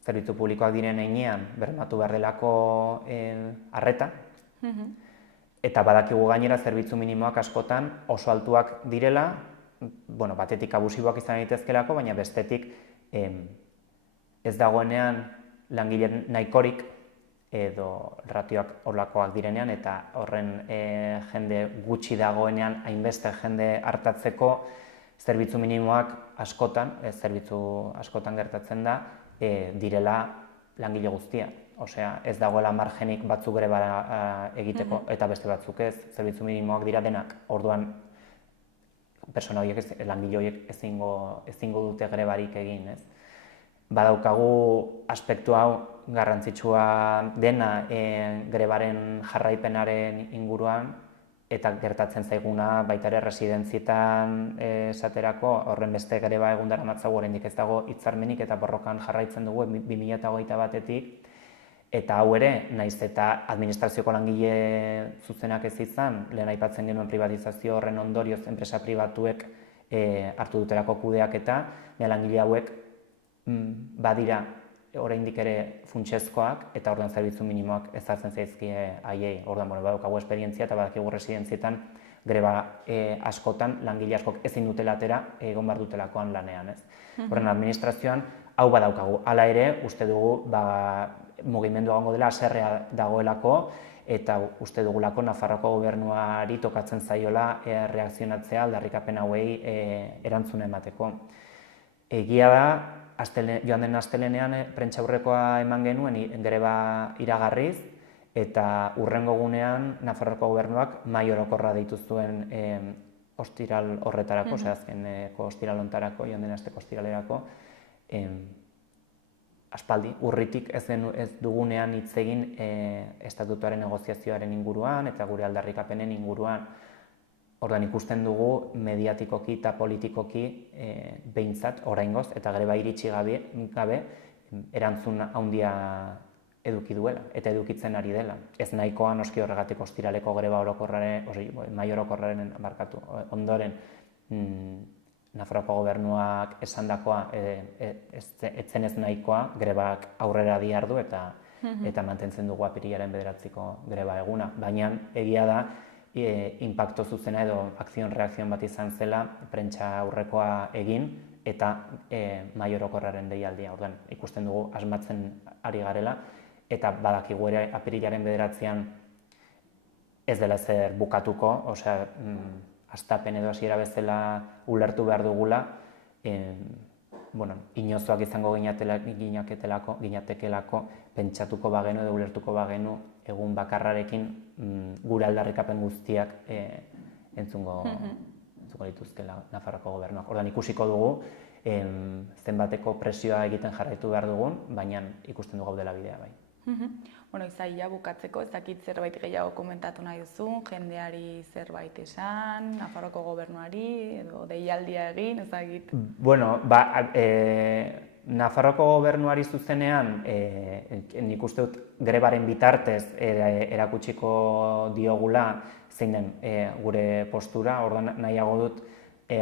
zerbitzu publikoak diren heinean bermatu behar delako arreta, eta badakigu gainera zerbitzu minimoak askotan oso altuak direla, batetik abusiboak izan daitezkelako, baina bestetik ez dagoenean langile nahikorik edo ratioak horlakoak direnean, eta horren jende gutxi dagoenean hainbeste jende hartatzeko zerbitzu minimoak askotan, zerbitzu askotan gertatzen da, direla langile guztia. Osea, ez dagoela margenik batzuk greba egiteko, eta beste batzuk ez, zerbitzu minimoak dira denak. Orduan, pertsona horiek, langile horiek ezingo dute grebarik egin, ez? Badaukagu aspektu hau garrantzitsua dena grebaren jarraipenaren inguruan, eta gertatzen zaiguna baita ere residentzietan esaterako horren beste greba egun daramatzagu oraindik ez dago hitzarmenik eta borrokan jarraitzen dugu 2021etik, eta hau ere, nahiz eta administrazioko langile zuzenak ez izan, lehen aipatzen genuen privatizazio horren ondorioz enpresa pribatuek hartu dutelako kudeaketa, langile hauek badira oraindik ere funtsezkoak, eta orduan zerbitzu minimoak ezartzen zaizkie haiei. Orduan, badaukagu esperientzia eta badakigu residentzietan greba askotan langile askok ezin dutela atera egon behar dutelakoan lanean, ez? Horren administrazioan hau badaukagu. Hala ere, uste dugu mugimendu egongo dela haserrea dagoelako, eta uste dugulako Nafarroako gobernuari tokatzen zaiola reakzionatzea aldarrikapen hauei erantzuna emateko. Egia da, joan den astelehenean prentsaurrekoa eman genuen greba iragarriz, eta hurrengo gunean Nafarroako gobernuak mahai orokorra deitu zuen ostiral horretarako, azkeneko ostiral hontarako, joan den asteko ostiralerako, aspaldi, urritik ez dugunean hitz egin estatutuaren negoziazioaren inguruan eta gure aldarrikapenen inguruan. Orduan ikusten dugu mediatikoki eta politikoki behintzat oraingoz eta greba iritsi gabe erantzun handia eduki duela eta edukitzen ari dela. Ez nahikoa noski horregatik ostiraleko greba orokorraren, mahai orokorraren ondoren Nafarroako gobernuak esandakoa etzen ez nahikoa, grebak aurrera dihardu eta mantentzen dugu apirilaren 9ko greba eguna. Baina egia da, inpakto zuzena edo akzion-reakzion bat izan zela, prentsa aurrekoa egin eta mahai orokorraren deialdia. Orduan, ikusten dugu asmatzen ari garela eta badakigu ere apirilaren 9an ez dela zer bukatuko, osea, hastapen edo hasiera bezala ulertu behar dugula, inozoak izango ginatekelako, pentsatuko bagenu edo ulertuko bagenu egun bakarrarekin gure aldarrikapen guztiak entzungo dituzkela Nafarroako gobernuak. Orduan ikusiko dugu zenbateko presioa egiten jarraitu behar dugun, baina ikusten dugu gaudela bidea bai. Izaia bukatzeko, ez dakit zerbait gehiago komentatu nahi duzu, jendeari zerbait esan, Nafarroako gobernuari, edo deialdia egin, ez dakit? Nafarroako gobernuari zuzenean, nik uste dut grebaren bitartez erakutsiko diogula zein den gure postura, orduan nahiago dut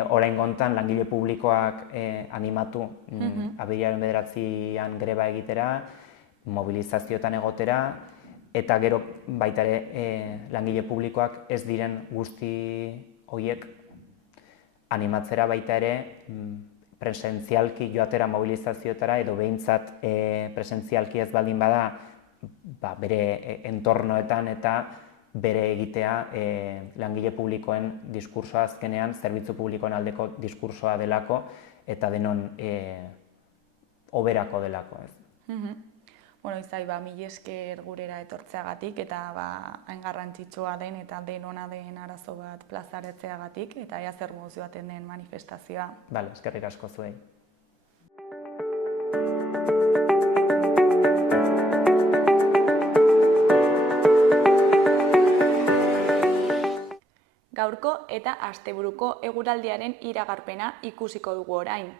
oraingo honetan langile publikoak animatu apirilaren 9an greba egitera, mobilizazioetan egotera, eta gero baita ere langile publikoak ez diren guzti horiek animatzera baita ere presentzialki joatera mobilizazioetara edo behintzat presentzialki ez baldin bada bere entornoetan eta bere egitea langile publikoen diskursoa azkenean zerbitzu publikoen aldeko diskursoa delako eta denon hoberako delako. Izai, mila esker gurera etortzeagatik eta hain garrantzitsua den eta denona den arazo bat plazaretzeagatik eta ea zer moduz joaten den manifestazioa. Bale, eskerrik asko zuei. Gaurko eta asteburuko eguraldiaren iragarpena ikusiko dugu orain.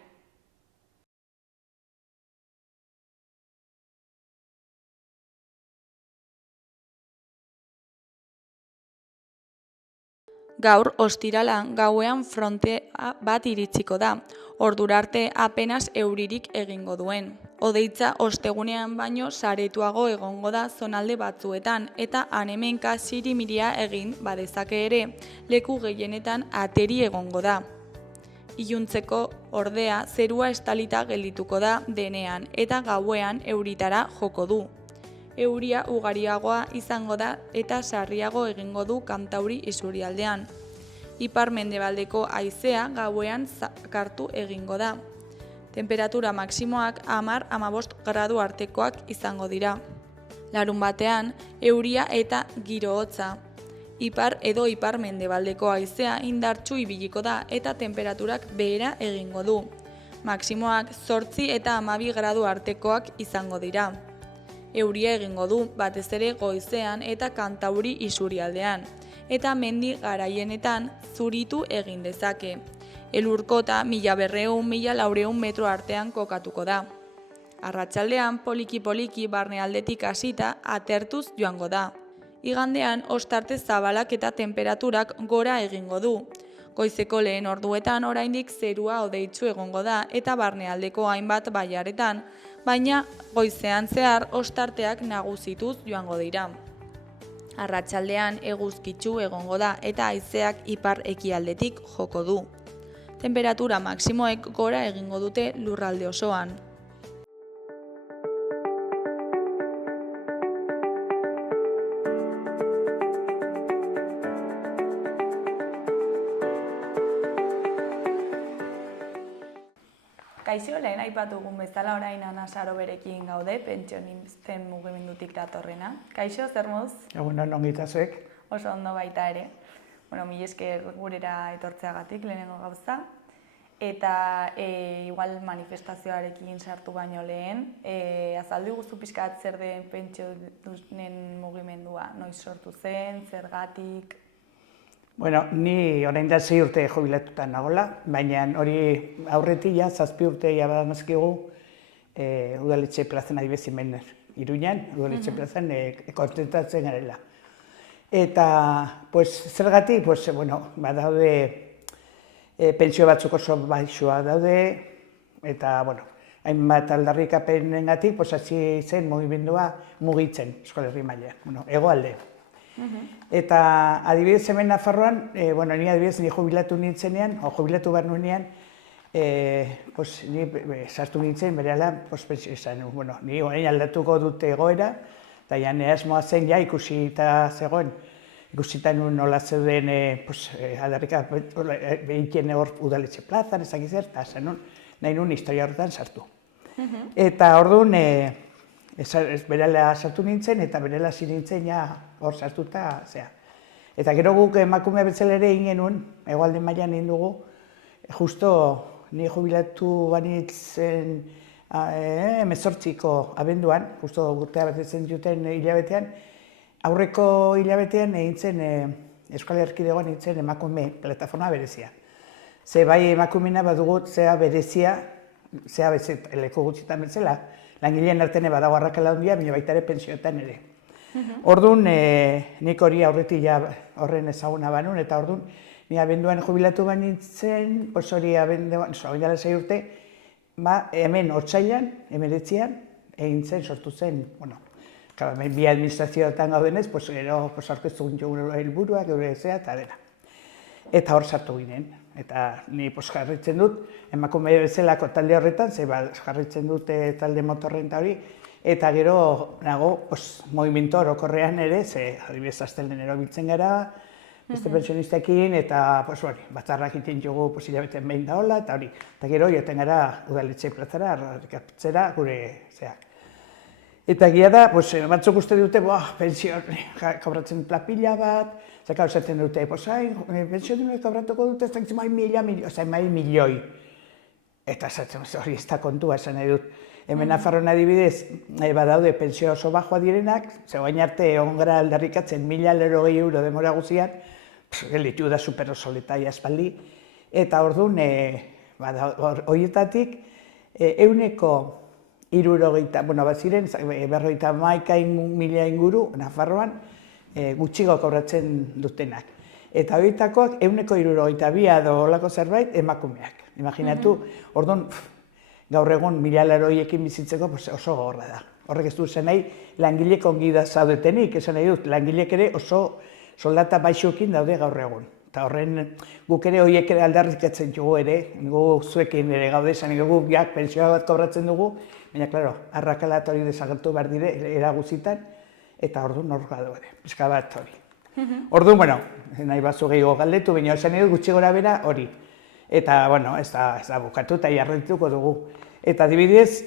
Gaur, ostirala, gauean frontea bat iritsiko da, ordura arte apenas euririk egingo duen. Hodeitza ostegunean baino saretuago egongo da zonalde batzuetan eta han-hemenka sirimiria egin badezake ere, leku gehienetan ateri egongo da. Iluntzeko ordea zerua estalita geldituko da denean eta gauean euritara joko du. Euria ugariagoa izango da eta sarriago egingo du kantauri isurialdean. Ipar-mendebaldeko haizea gauean zakartu egingo da. Temperatura maksimoak 10-15 gradu artekoak izango dira. Larunbatean, euria eta giro hotza. Ipar edo ipar-mendebaldeko haizea indartsu ibiliko da eta temperaturak behera egingo du. Maksimoak 8 eta 12 gradu artekoak izango dira. Euria egingo du batez ere goizean eta kantauri isurialdean, eta mendi garaienetan zuritu egin dezake. Elurkota 1200-1400 metro artean kokatuko da. Arratsaldean poliki-poliki barnealdetik hasita atertuz joango da. Igandean ostarte zabalak eta temperaturak gora egingo du. Goizeko lehen orduetan oraindik zerua hodeitsu egongo da eta barnealdeko hainbat bailaretan, baina goizean zehar ostarteak nagusituz joango dira. Arratsaldean eguzkitsu egongo da eta haizeak ipar ekialdetik joko du. Temperatura maksimoek gora egingo dute lurralde osoan. Kaixo, lehen aipatu egun bezala orain Ana Saroberekin gaude, pentsionisten mugimendutik datorrena. Kaixo, zer moduz? Egunon ongitazuek. Oso ondo baita ere. Mila esker gurera etortzeagatik lehenengo gauza. Eta igual manifestazioarekin sartu baino lehen, azaldu guztu pixkat zer den pentsiodunen mugimendua, noiz sortu zen, zergatik? Ni orain da 6 urte jubilatuta nagola, baina hori aurretik 7 urte badamazkigu udaletxe plazan adibezi hemen Iruñan, udaletxe plazan kontentatzen garela. Eta, zergatik, badaude Pentsio batzuk oso baixua daude, eta, bueno, hainbat aldarrikapenengatik, hasi zen mugimendua mugitzen Euskal Herri mailan, hegoalde. Eta adibidez hemen Nafarroan, ni adibidez ni jubilatu nintzenean, jubilatu behar nuenean, ni sartu nintzen berehala, pentsio izan, ni orain aldatuko dute egoera, eta ja nire asmoa zen ja ikusita zegoen, ikusita nuen nola zeuden behikien hor udaletxe plazan, ezak zer, eta nahi nuen historia horretan sartu. Eta orduan, berela sartu nintzen, eta berela hasi nintzen hor sartuta, zea. Eta gero guk emakume bezala ere egin genuen, hegoalde mailan egin dugu, justo ni jubilatu banitzen 18ko abenduan, justo urtea betetzen duten hilabetean, aurreko hilabetean egin zen Euskal Erkidegoan egin zen emakume plataforma berezia. Ze bai emakumena badugu zea berezia, zea leku gutxitan bezala, langileen artene badago arrakala handia, baina baita ere pentsioetan ere. Orduan, nik hori aurretik horren ezaguna banun, eta orduan, ni abenduan jubilatu banintzen, hori abenduan, dela 6 urte, hemen otsailan, 19an, egin zen, sortu zen, bi administrazioetan gaudenez, gero aurkeztu gure helburuak, gure zea, eta dena. Eta hor sartu ginen. Eta ni jarritzen dut, emakume bezalako talde horretan, ze jarritzen dut talde motorren eta hori, eta gero nago movimiento orokorrean ere, ze adibidez astelehen biltzen gara, beste pentsionistekin, eta batzarrak egiten dugu hilabetean behin da hola, eta hori. Eta gero joten gara udaletxe plazara, errekatzera gure zeak. Eta gira da, batzuk uste dute, pentsio, kobratzen plapila bat, zaka esaten dute, pentsio dune kobratuko dute, ez da mai milioi. Eta esaten hori ez da kontua esan nahi dut. Hemen Nafarroan adibidez, badaude pentsio oso bajoa direnak, zegoen arte egon gara aldarrikatzen 1.080 euro demora guzian, gelitu da super oso letaia espaldi, eta orduan, horietatik, euneko 70, baziren, 51.000 inguru, Nafarroan, gutxigo kobratzen dutenak. Eta horietakoak, euneko 72 edo olako zerbait, emakumeak. Imaginatu, orduan, gaur egun 1.080ekin bizitzeko oso gogorra da. Horrek ez du zen nahi, langilek ongi da zaudetenik, esan nahi dut, langilek ere oso soldata baixoekin daude gaur egun. Eta horren guk ere horiek ere aldarrikatzen dugu ere, gu zuekin ere gaude, esan dugu pentsioa bat kobratzen dugu, baina, klaro, arrakalat hori desagertu behar dire, eraguzitan, eta orduan hor gado ere, pizka bat hori. Orduan, nahi batzu gehiago galdetu, baina esan nahi dut gutxi gora bera hori. Eta, ez da bukatu eta jarraituko dugu. Eta adibidez,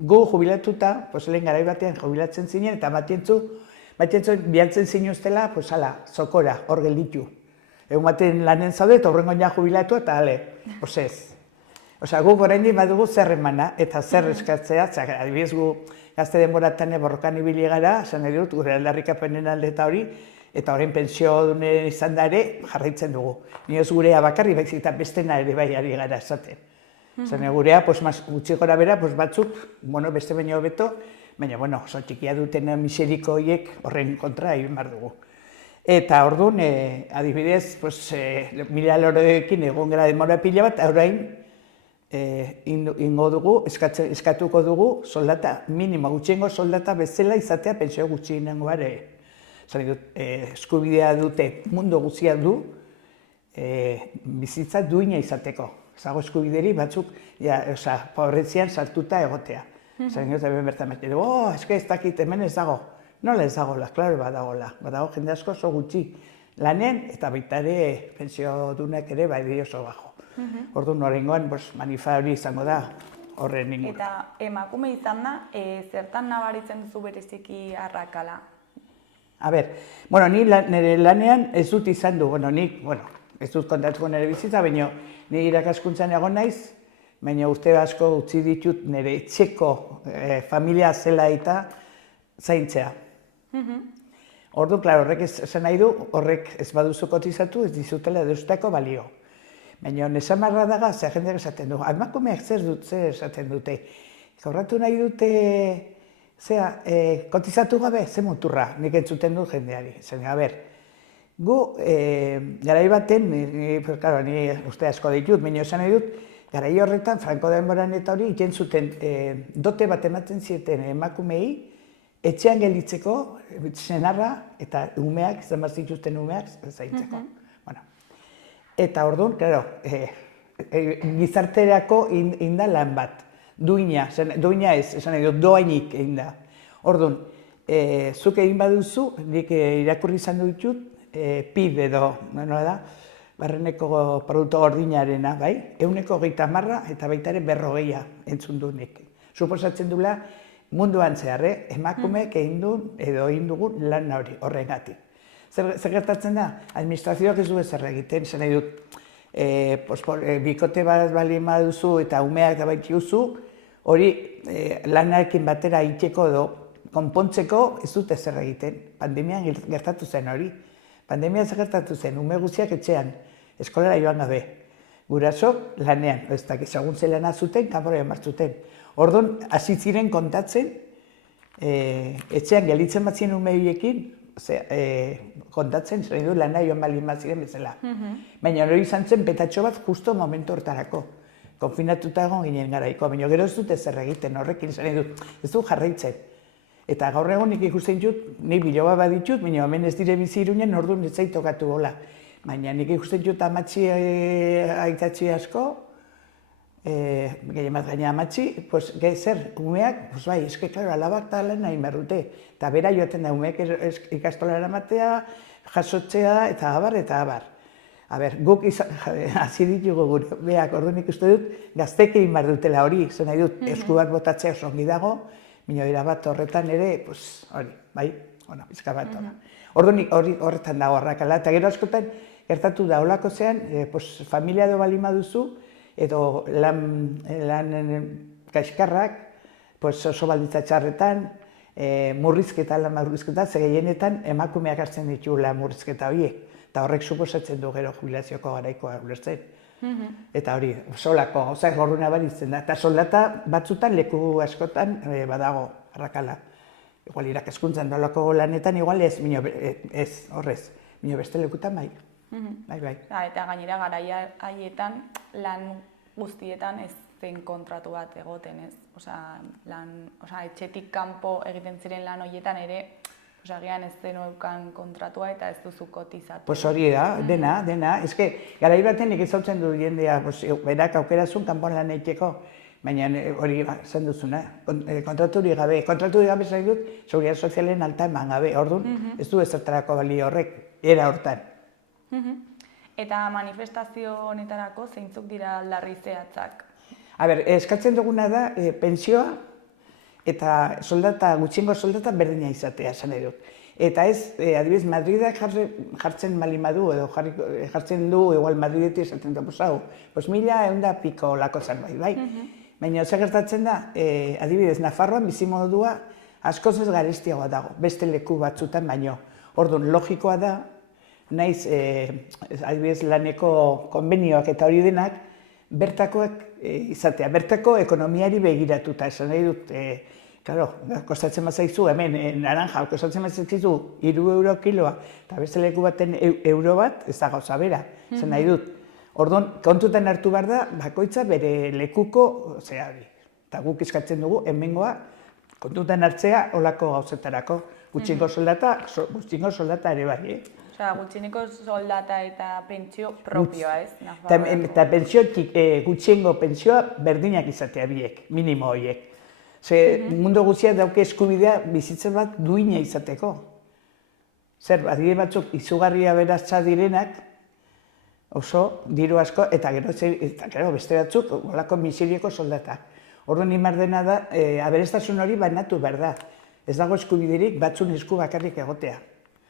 gu jubilatuta, lehen garai batean jubilatzen zinen, eta batientzu bialtzen zinuztela, zokora, hor gelditu. Egun baten lanen zaude, eta horrengo ja jubilatu, eta ale, ez. Guk oraindik badugu zer emana, eta zer eskatzea, adibidez gu gazte denboratan borrokan ibili gara, esan nahi dut, gure aldarrikapenen alde eta hori, eta orain pentsio dune izan da ere, jarraitzen dugu. Nioz gurea bakarri, baizik eta bestena ere bai ari gara esaten. Zene gurea, gutxi gora bera, batzuk, beste baino hobeto, baina, oso txikia duten miseriko horiek horren kontra egin behar dugu. Eta orduan, adibidez, 1.000 euroekin egon gara demora pila bat, orain ingo dugu, eskatuko dugu soldata minimo, gutxiengo soldata bezala izatea pentsio gutxienengo bare. Eskubidea dute, mundu guzia du, bizitza duina izateko. Zago eskubideri batzuk, pobretzian sartuta egotea. Zaren gero, hemen bertan bete du, ez dakit, hemen ez dago. Nola ez dagoela, klaro badagoela. Badago jende asko oso gutxi lanen, eta baita ere pentsio dunak ere bai oso bajo. Orduan horrengoan manifa hori izango da horren inguru. Eta emakume izan da, zertan nabaritzen duzu bereziki arrakala? A ber, ni nire lanean ez dut izan du, nik, ez dut kontatuko nire bizitza, baina nire irakaskuntzan egon naiz, baina urte asko utzi ditut nire etxeko familia zela eta zaintzea. Orduan, klaro, horrek esan nahi du, horrek ez baduzu kotizatu, ez dizutela deustako balio. Baina nesamarra daga, zea jendeak esaten du, emakumeak zer esaten dute, kobratu nahi dute, kotizatu gabe, ze muturra, nik entzuten du jendeari. Zer, Gu, garai baten, ni uste asko ditut, baina esan nahi dut, garai horretan, Franco denboran eta hori, iten zuten dote bat ematen zieten emakumei, etxean gelditzeko, senarra eta umeak, izan bat zituzten umeak, zaintzeko. Eta orduan, claro, gizarterako inda lan bat, duina ez, esan nahi dut, doainik egin da. Orduan, zuk egin baduzu, nik irakurri izan ditut, PIB edo, nola da, barreneko produktu gordinarena, bai? 130 eta baita ere 40 entzun du nik. Suposatzen dula, munduan zehar, emakumeek egin duen edo egin dugun lan hori, horregatik. Zer gertatzen da? Administrazioak ez du ezer egiten, zen nahi dut, bikote bat baldin baduzu eta umeak da baitiuzu, hori lanarekin batera itxeko edo konpontzeko ez dut ezer egiten. Pandemian gertatu zen hori. Pandemian zer gertatu zen, ume guztiak etxean, eskolara joan gabe. Gurasok lanean, ez dakiz egun zelana zuten, kanpora joan zuten. Orduan, hasi ziren kontatzen, etxean gelditzen bat ziren ume horiekin, kontatzen, zer du lana joan baldin bat ziren bezala. Baina hori izan zen petatxo bat justo momentu hortarako. Konfinatuta egon ginen garaiko, baina gero ez dut ezer egiten horrekin, zer du, ez du jarraitzen. Eta gaur egon nik ikusten dut, nik biloba baditut, baina hemen ez dire bizi Iruñan, orduan ez zaitokatu gola. Baina nik ikusten dut amatxi aitatxi asko, gehien bat gaina amatxi, zer, umeak, bai, eske, klaro, alabak eta lan nahi merrute. Eta bera joaten da, umeak ikastolara matea, jasotzea, eta abar, eta abar. Guk hasi ditugu gure, beak, orduan ikusten dut, gaztek egin behar dutela hori, zen nahi dut, esku bat botatzea oso ongi dago, Minobira bat horretan ere, hori, bai, pizka bat hori. Orduan horretan dago arrakala, eta gero askotan gertatu da olako zean, familia edo baldin baduzu, edo lan kaxkarrak, oso baldintza txarretan, murrizketa, lan murrizketa, ze gehienetan emakumeak hartzen ditu lan murrizketa horiek, eta horrek suposatzen du gero jubilazioko garaikoa ulertzen. Eta hori, solako, gorruna baritzen da. Eta soldata batzutan leku askotan badago arrakala. Igual irakaskuntzan dolako lanetan, igual ez, horrez. Mino beste lekutan bai. Bai. Eta gainera garaia haietan lan guztietan ez zen kontratu bat egoten, ez? Etxetik kanpo egiten ziren lan horietan ere, gian ez zen eukan kontratua eta ez duzu kotizatu. Hori da, dena. Ez que, garai baten nik ezautzen du jendea, berak aukerazun kanpon lan egiteko, baina hori zen duzuna, kontraturik gabe zai dut, seguridad sozialen alta eman gabe, orduan, ez du ezertarako bali horrek, era hortan. Eta manifestazio honetarako zeintzuk dira aldarri zehatzak? Eskatzen duguna da, pentsioa, eta gutxiengo soldata berdina izatea, esan nahi dut. Eta ez, adibidez, Madridak jartzen malimadu, edo jartzen du, igual Madridetik esaten da, hau, 1.100 piko lako zerbait, bai? Baina, zer gertatzen da, adibidez, Nafarroan bizimodua askoz ez garestiagoa dago, beste leku batzutan baino. Orduan, logikoa da, naiz, adibidez, laneko konbenioak eta hori denak, bertakoak izatea, bertako ekonomiari begiratuta, esan nahi dut, kostatzen bat zaizu, hemen, naranja, kostatzen bat zaizu, 3 euro kiloa, eta beste leku baten euro bat, ez da gauza bera, esan nahi dut. Orduan, kontutan hartu behar da, bakoitza bere lekuko, eta guk eskatzen dugu, hemengoa, kontutan hartzea olako gauzetarako, gutxiengo soldata ere bai, Gutxieneko soldata eta pentsio propioa, ez? Eta gutxiengo pentsioa berdinak izatea biek, minimo horiek. Mundu guztiak dauke eskubidea bizitzen bat duina izateko. Zer, adibide batzuk izugarria beratza direnak, oso diru asko, eta gero beste batzuk olako miserieko soldata. Orduan imar dena da, aberestasun hori banatu behar da. Ez dago eskubiderik batzun esku bakarrik egotea.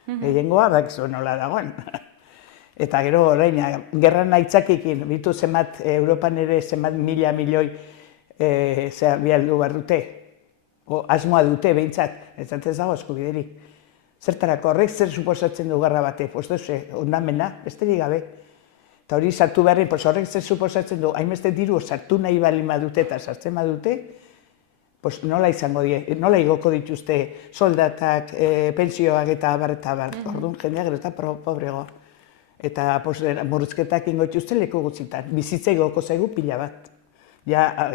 Gehiengoa, bakizu nola dagoen. Eta gero orain, gerran aitzakekin, bitu zenbat, Europan ere zenbat milioi bialdu behar dute. Asmoa dute, behintzat, ez dago eskubiderik. Zertarako horrek zer suposatzen du garra bate, ondamena, besterik gabe. Eta hori sartu beharri, horrek zer suposatzen du, hainbeste diru sartu nahi balin badute eta sartzen badute, pues nola izango die, nola igoko dituzte soldatak, pentsioak eta abar. Orduan, jendea gero eta pobrego. Eta murrizketak ingo dituzte leku gutxitan. Bizitza igoko zaigu pila bat. Ja,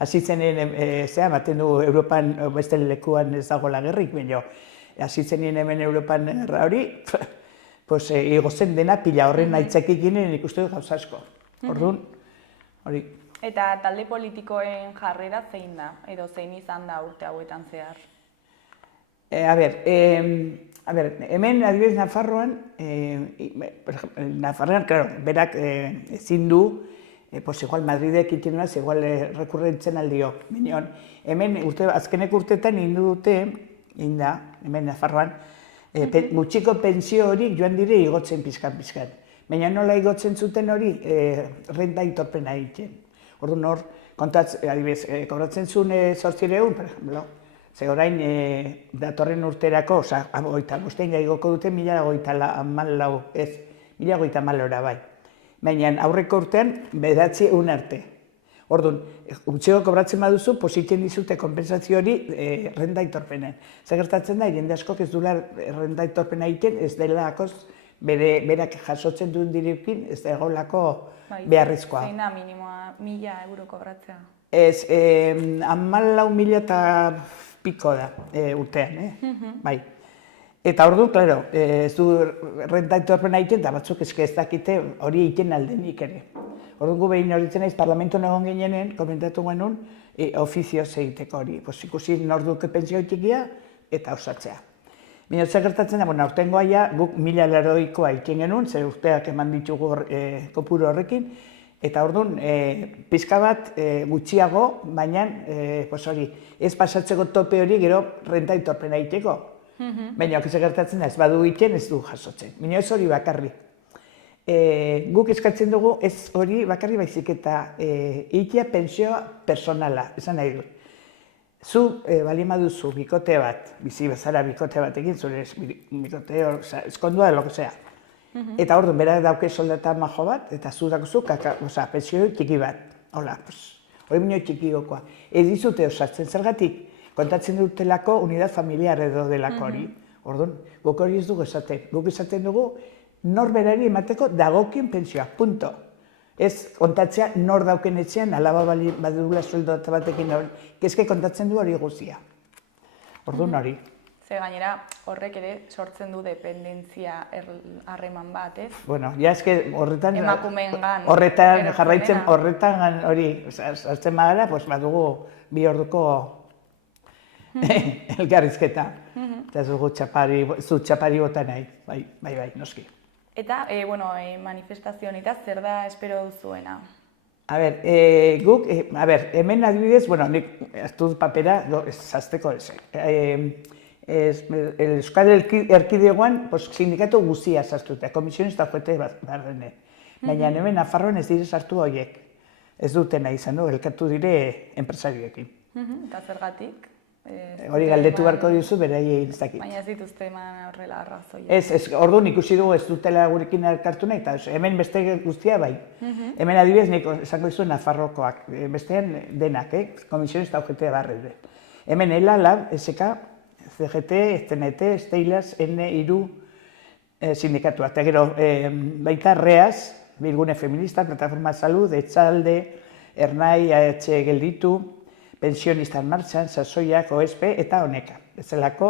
hasi zenen, ematen du Europan, beste lekuan ez dagoela gerrik, baina hasi zenen hemen Europan gerra hori, igo zen dena pila horren aitzakik ginen ikustu dut gauza asko. Orduan, hori. Eta talde politikoen jarrera zein da, edo zein izan da urte hauetan zehar? Hemen adibidez Nafarroan, claro, berak ezin du, igual Madridek iten duaz, igual rekurrentzen aldio. Hemen azkeneko urteetan indu dute, hemen Nafarroan, gutxiko pentsio hori joan dire igotzen pizkan. Baina nola igotzen zuten hori, renta aitorpena egiten. Orduan hor, adibidez, kobratzen zuen 800, per ejemplo, ze orain datorren urterako, oza, 25 igoko dute 1054, ez, 1054 bai. Baina aurreko urtean, 900 arte. Orduan, gutxiko kobratzen baduzu, positen dizute kompensazio hori renta aitorpenen. Zer gertatzen da, jende askok ez duela renta aitorpena egiten, ez dela akoz, berak jasotzen duen direkin, ez da egolako beharrizkoa. Zein da minimoa, 1000 euro kobratzea? Ez, 14.000 eta piko da urtean, bai. Eta orduan, klaro, ez du renta aitorpena egiten, eta batzuk ez dakite hori egiten aldenik ere. Orduan gu behin horitzen naiz, parlamenton egon ginenen, komentatu genuen, ofizioz egiteko hori. Ikusi norduke pentsio txikia eta osatzea. Baina zer gertatzen da, aurtengoa ja, guk 1000 egiten genuen, zer urteak eman ditugu kopuru horrekin, eta orduan, pizka bat gutxiago, baina ez pasatzeko tope hori gero renta aitorpena egiteko. Baina zer gertatzen da, ez badu egiten ez du jasotzen. Baina ez hori bakarri. Guk eskatzen dugu ez hori bakarri baizik eta egitea pentsioa personala, esan nahi dut. Zu bali maduzu bikote bat, bizi bezala bikote batekin, zure bikote eskondua, lo que sea. Eta orduan, bera dauke soldata majo bat, eta zu dakuzu pentsio txiki bat. Hola, hori minio txiki gokoa. Ez dizute osatzen zergatik, kontatzen dutelako unidad familiar edo delako hori. Orduan, guk hori ez dugu esaten. Guk esaten dugu, norberari emateko dagokin pentsioa, punto. Ez kontatzea nor dauken etxean, alaba badugula soldata batekin hori, kezke kontatzen du hori guzia. Orduan hori. Ze gainera horrek ere sortzen du dependentzia harreman bat, ez? Bueno, ja eske horretan... Emakumeengan. Horretan jarraitzen, horretan hori, hartzen bagara, badugu 2 orduko elkarrizketa. Eta ez dugu txapari bota nahi, bai, noski. Eta, manifestazio honetaz, zer da espero duzuena? Guk, hemen adibidez, nik hartu papera, zazteko ez. Euskal Erkidegoan sindikatu guzia sartu, eta komisionista joete barrene. Baina hemen Nafarroan ez dire sartu horiek. Ez dutena izan du, elkartu dire enpresarioekin. Eta zergatik? Hori galdetu beharko dizu, beraiei ez dakit. Baina ez dituzte eman horrela arrazoia. Ez, orduan ikusi dugu ez dutela gurekin elkartu nahi, eta hemen beste guztia bai. Hemen adibidez, nik esango dizu Nafarrokoak, bestean denak, komisionista joete barrene. Hemen ELA, LAB, SK, CGT, CNT, Steilas, N3 sindikatua. Eta gero, baita REAS, Bilgune Feminista, Plataforma Salud, Etxalde, Ernai, AH Gelditu, Pensionistan Martxan, Sasoiak, OSP eta Honeka. Ezelako,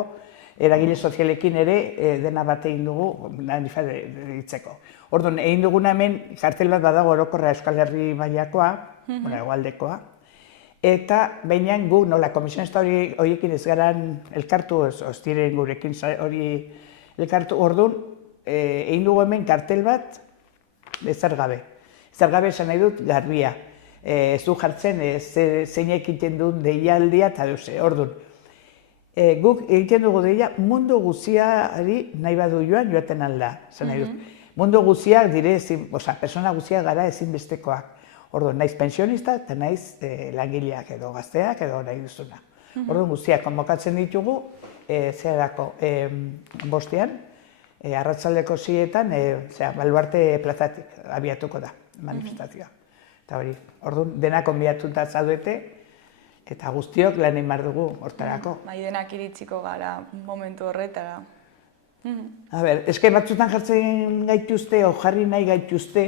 eragile sozialekin ere dena bat egin dugu, nanifa ditzeko. Orduan, egin duguna hemen, kartel bat badago orokorra Euskal Herri mailakoa, hegoaldekoa, eta behinean gu, nola, komisionista horiekin ez garan elkartu, ez diren gurekin hori elkartu, orduan, egin dugu hemen kartel bat, ezer gabe. Ezer gabe esan nahi dut, garbia. Ez du jartzen, zeinek egiten duen deialdia, eta orduan. Guk egiten dugu deia, mundu guziari nahi badu joaten alda, esan nahi dut. Mundu guziak dire, persona guziak gara ezinbestekoak. Orduan, naiz pensionista eta naiz langileak edo gazteak edo nahi duzuna. Orduan, guztiak konbokatzen ditugu, zerako bostean, arratsaldeko 6etan, Baluarte plazatik abiatuko da manifestazioa. Eta hori, orduan, denak onbiatuta zaudete, eta guztiok lan egin behar dugu hortarako. Bai, denak iritsiko gara momentu horretara. A ber, eske batzutan jartzen gaituzte, o jarri nahi gaituzte,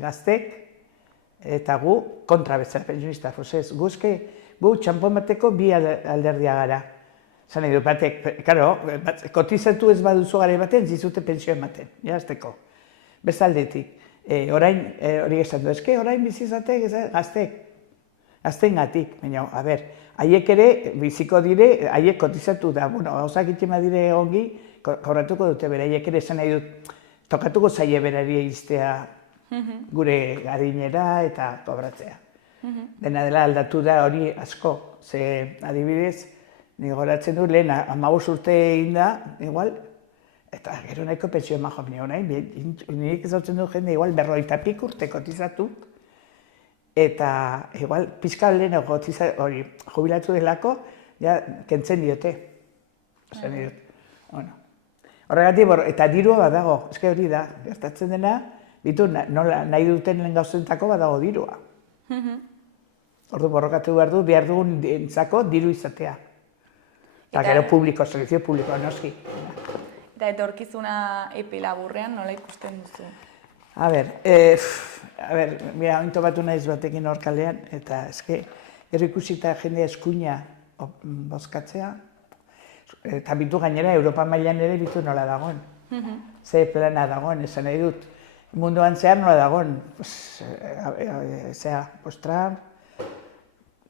gaztek, eta gu kontra bezala pentsionista. Gu txanpon bateko bi alderdia gara. Zan nahi du, batek, karo, kotizatu ez baduzu gara baten, zizute pensio ematen, jazteko. Bezaldetik, orain, hori esan du, eske orain bizizatek, gaztek, gaztengatik, baina, a ber, haiek ere biziko dire, haiek kotizatu da, bueno, gauzak itxema dire ongi, kobratuko dute bere, haiek ere esan nahi dut, tokatuko zaie berari iztea gure adinera eta kobratzea. Dena dela aldatu da hori asko, ze adibidez, nik goratzen du lehen 15 urte egin da, igual, eta gero nahiko pentsio emajo, nik ezautzen du jende, igual 50 urte kotizatu, eta igual pixka lehen hori jubilatu delako, ja, kentzen diote. Horregatik, eta dirua badago, eske hori da, gertatzen dena, bitu, nahi duten lehen gauzentako badago dirua. Ordu borrokatu behar dugun entzako diru izatea. Eta gero publiko, servizio publiko, noski. Eta etorkizuna epe laburrean nola ikusten duzu? A ber, mira, ointo batu naiz batekin hor kalean, eta eske, gero ikusita jende eskuina bozkatzea, eta bitu gainera, Europa mailan ere bitu nola dagoen. Ze plana dagoen, esan nahi dut. Munduan zehar nola dagoen, Trump,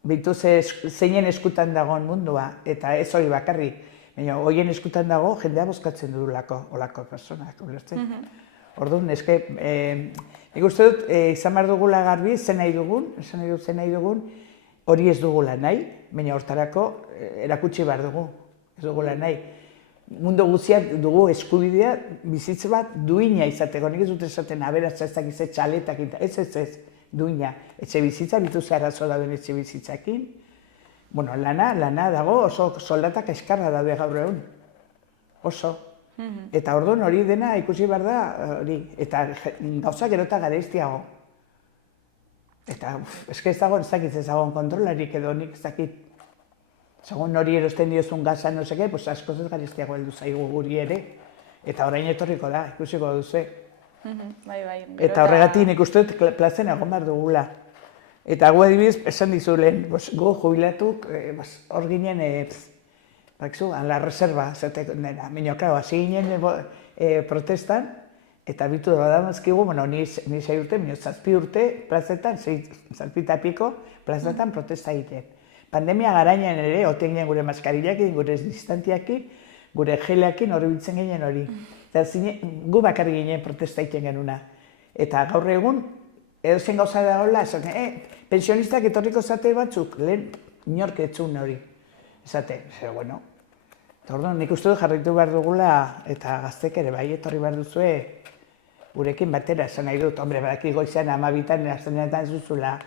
bitu zeinen eskutan dagoen mundua, eta ez hori bakarrik. Baina, horien eskutan dago, jendea bozkatzen dudulako, olako personak, ulertzen. Orduan, eske, nik uste dut, izan behar dugula garbi, zen nahi dugun, hori ez dugula nahi, baina hortarako erakutsi behar dugu, ez dugula nahi. Mundu guztiak dugu eskubidea bizitza bat duina izateko, nik ez dut esaten aberatza ez dakiz txaletak, ez, duina. Etxe bizitza, bituz arazo dauden etxe bizitzakin. Bueno, lana dago, oso soldatak eskarra daude gaur egun. Oso. Eta orduan hori dena ikusi behar da, hori, eta gauza gero eta gareiztiago. Eta, eske ez dagoen kontrolarik edo nik ez dakit. Segun hori erosten diozun gaza, no seke, pues askoz ez gareiztiago heldu zaigu guri ere. Eta orain etorriko da, ikusiko duzu. Bai. Eta horregatik nik uste dut plazen egon behar dugula. Eta gu adibidez, esan dizu lehen, gu jubilatuk, hor ginen, la reserva, zerteko nena. Baina, klaro, hasi ginen protestan, eta bitu da damazkigu, bueno, ni 6 urte, baina 7 urte plazetan, 7 eta piko plazetan protesta egiten. Pandemia garainan ere, oten ginen gure maskarillakin, gure distantiakin, gure geleakin hori biltzen ginen hori. Eta gu bakarri ginen protesta egiten genuna. Eta gaur egun, edozein gauza da hola, pensionistak etorriko zate batzuk, lehen inork etzun hori. Esate, bueno. Eta orduan, nik uste dut jarraitu behar dugula, eta gaztek ere bai etorri behar duzue, gurekin batera, esan nahi dut, hombre, badaki goizean 12 astenetan zuzula,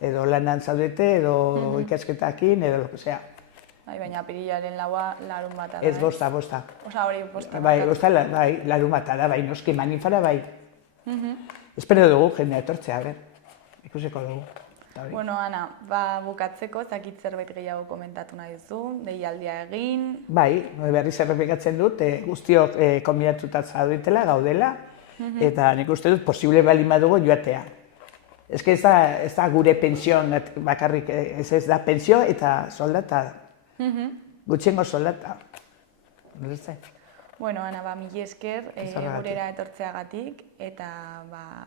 edo lanan zaudete, edo ikasketakin, edo lo que sea. Baina apirilaren laua larun bata da. Ez, bosta. Osa hori bosta. Bai, larun bata da, bai, noski manifara bai. Espero dugu jendea etortzea, ikusiko dugu. Bueno, Ana, bukatzeko, zakit zerbait gehiago komentatu nahi duzu, deialdia egin. Bai, berriz errepikatzen dut, guztiok konbidatuta zaudetela, gaudela, eta nik uste dut posible baldin badugu joatea. Ez da gure pensioan bakarrik, ez da pensio eta soldata. Gutxiengo soldata. Bueno, Ana, mila esker gurera etortzeagatik eta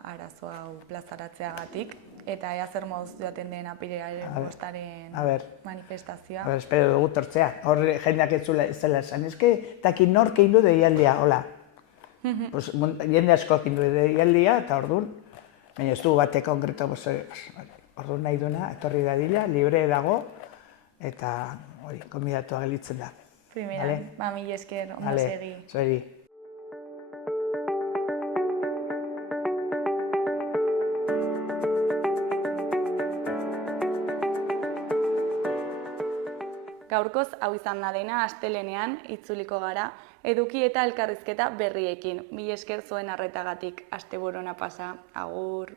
arazo hau plazaratzeagatik. Eta ea zer moduz joaten den apirilaren 5. manifestazioa. Espero dugu tortzea. Hor jendeak ez zela esan. Eske, taki nork egin du deialdia, hola. Jende asko egin du deialdia, eta orduan, baina ez dugu bate konkreto, orduan nahi duna, etorri dadila, libre dago, eta hori, konbidatu agelitzen da. Primeran, mila esker, ondo segi. Zueri. Gaurkoz hau izan da dena astelehenean itzuliko gara eduki eta elkarrizketa berriekin. Mila esker zuen arretagatik, asteburu ona pasa, agur.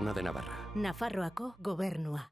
Gobierno de Navarra. Nafarroako gobernua.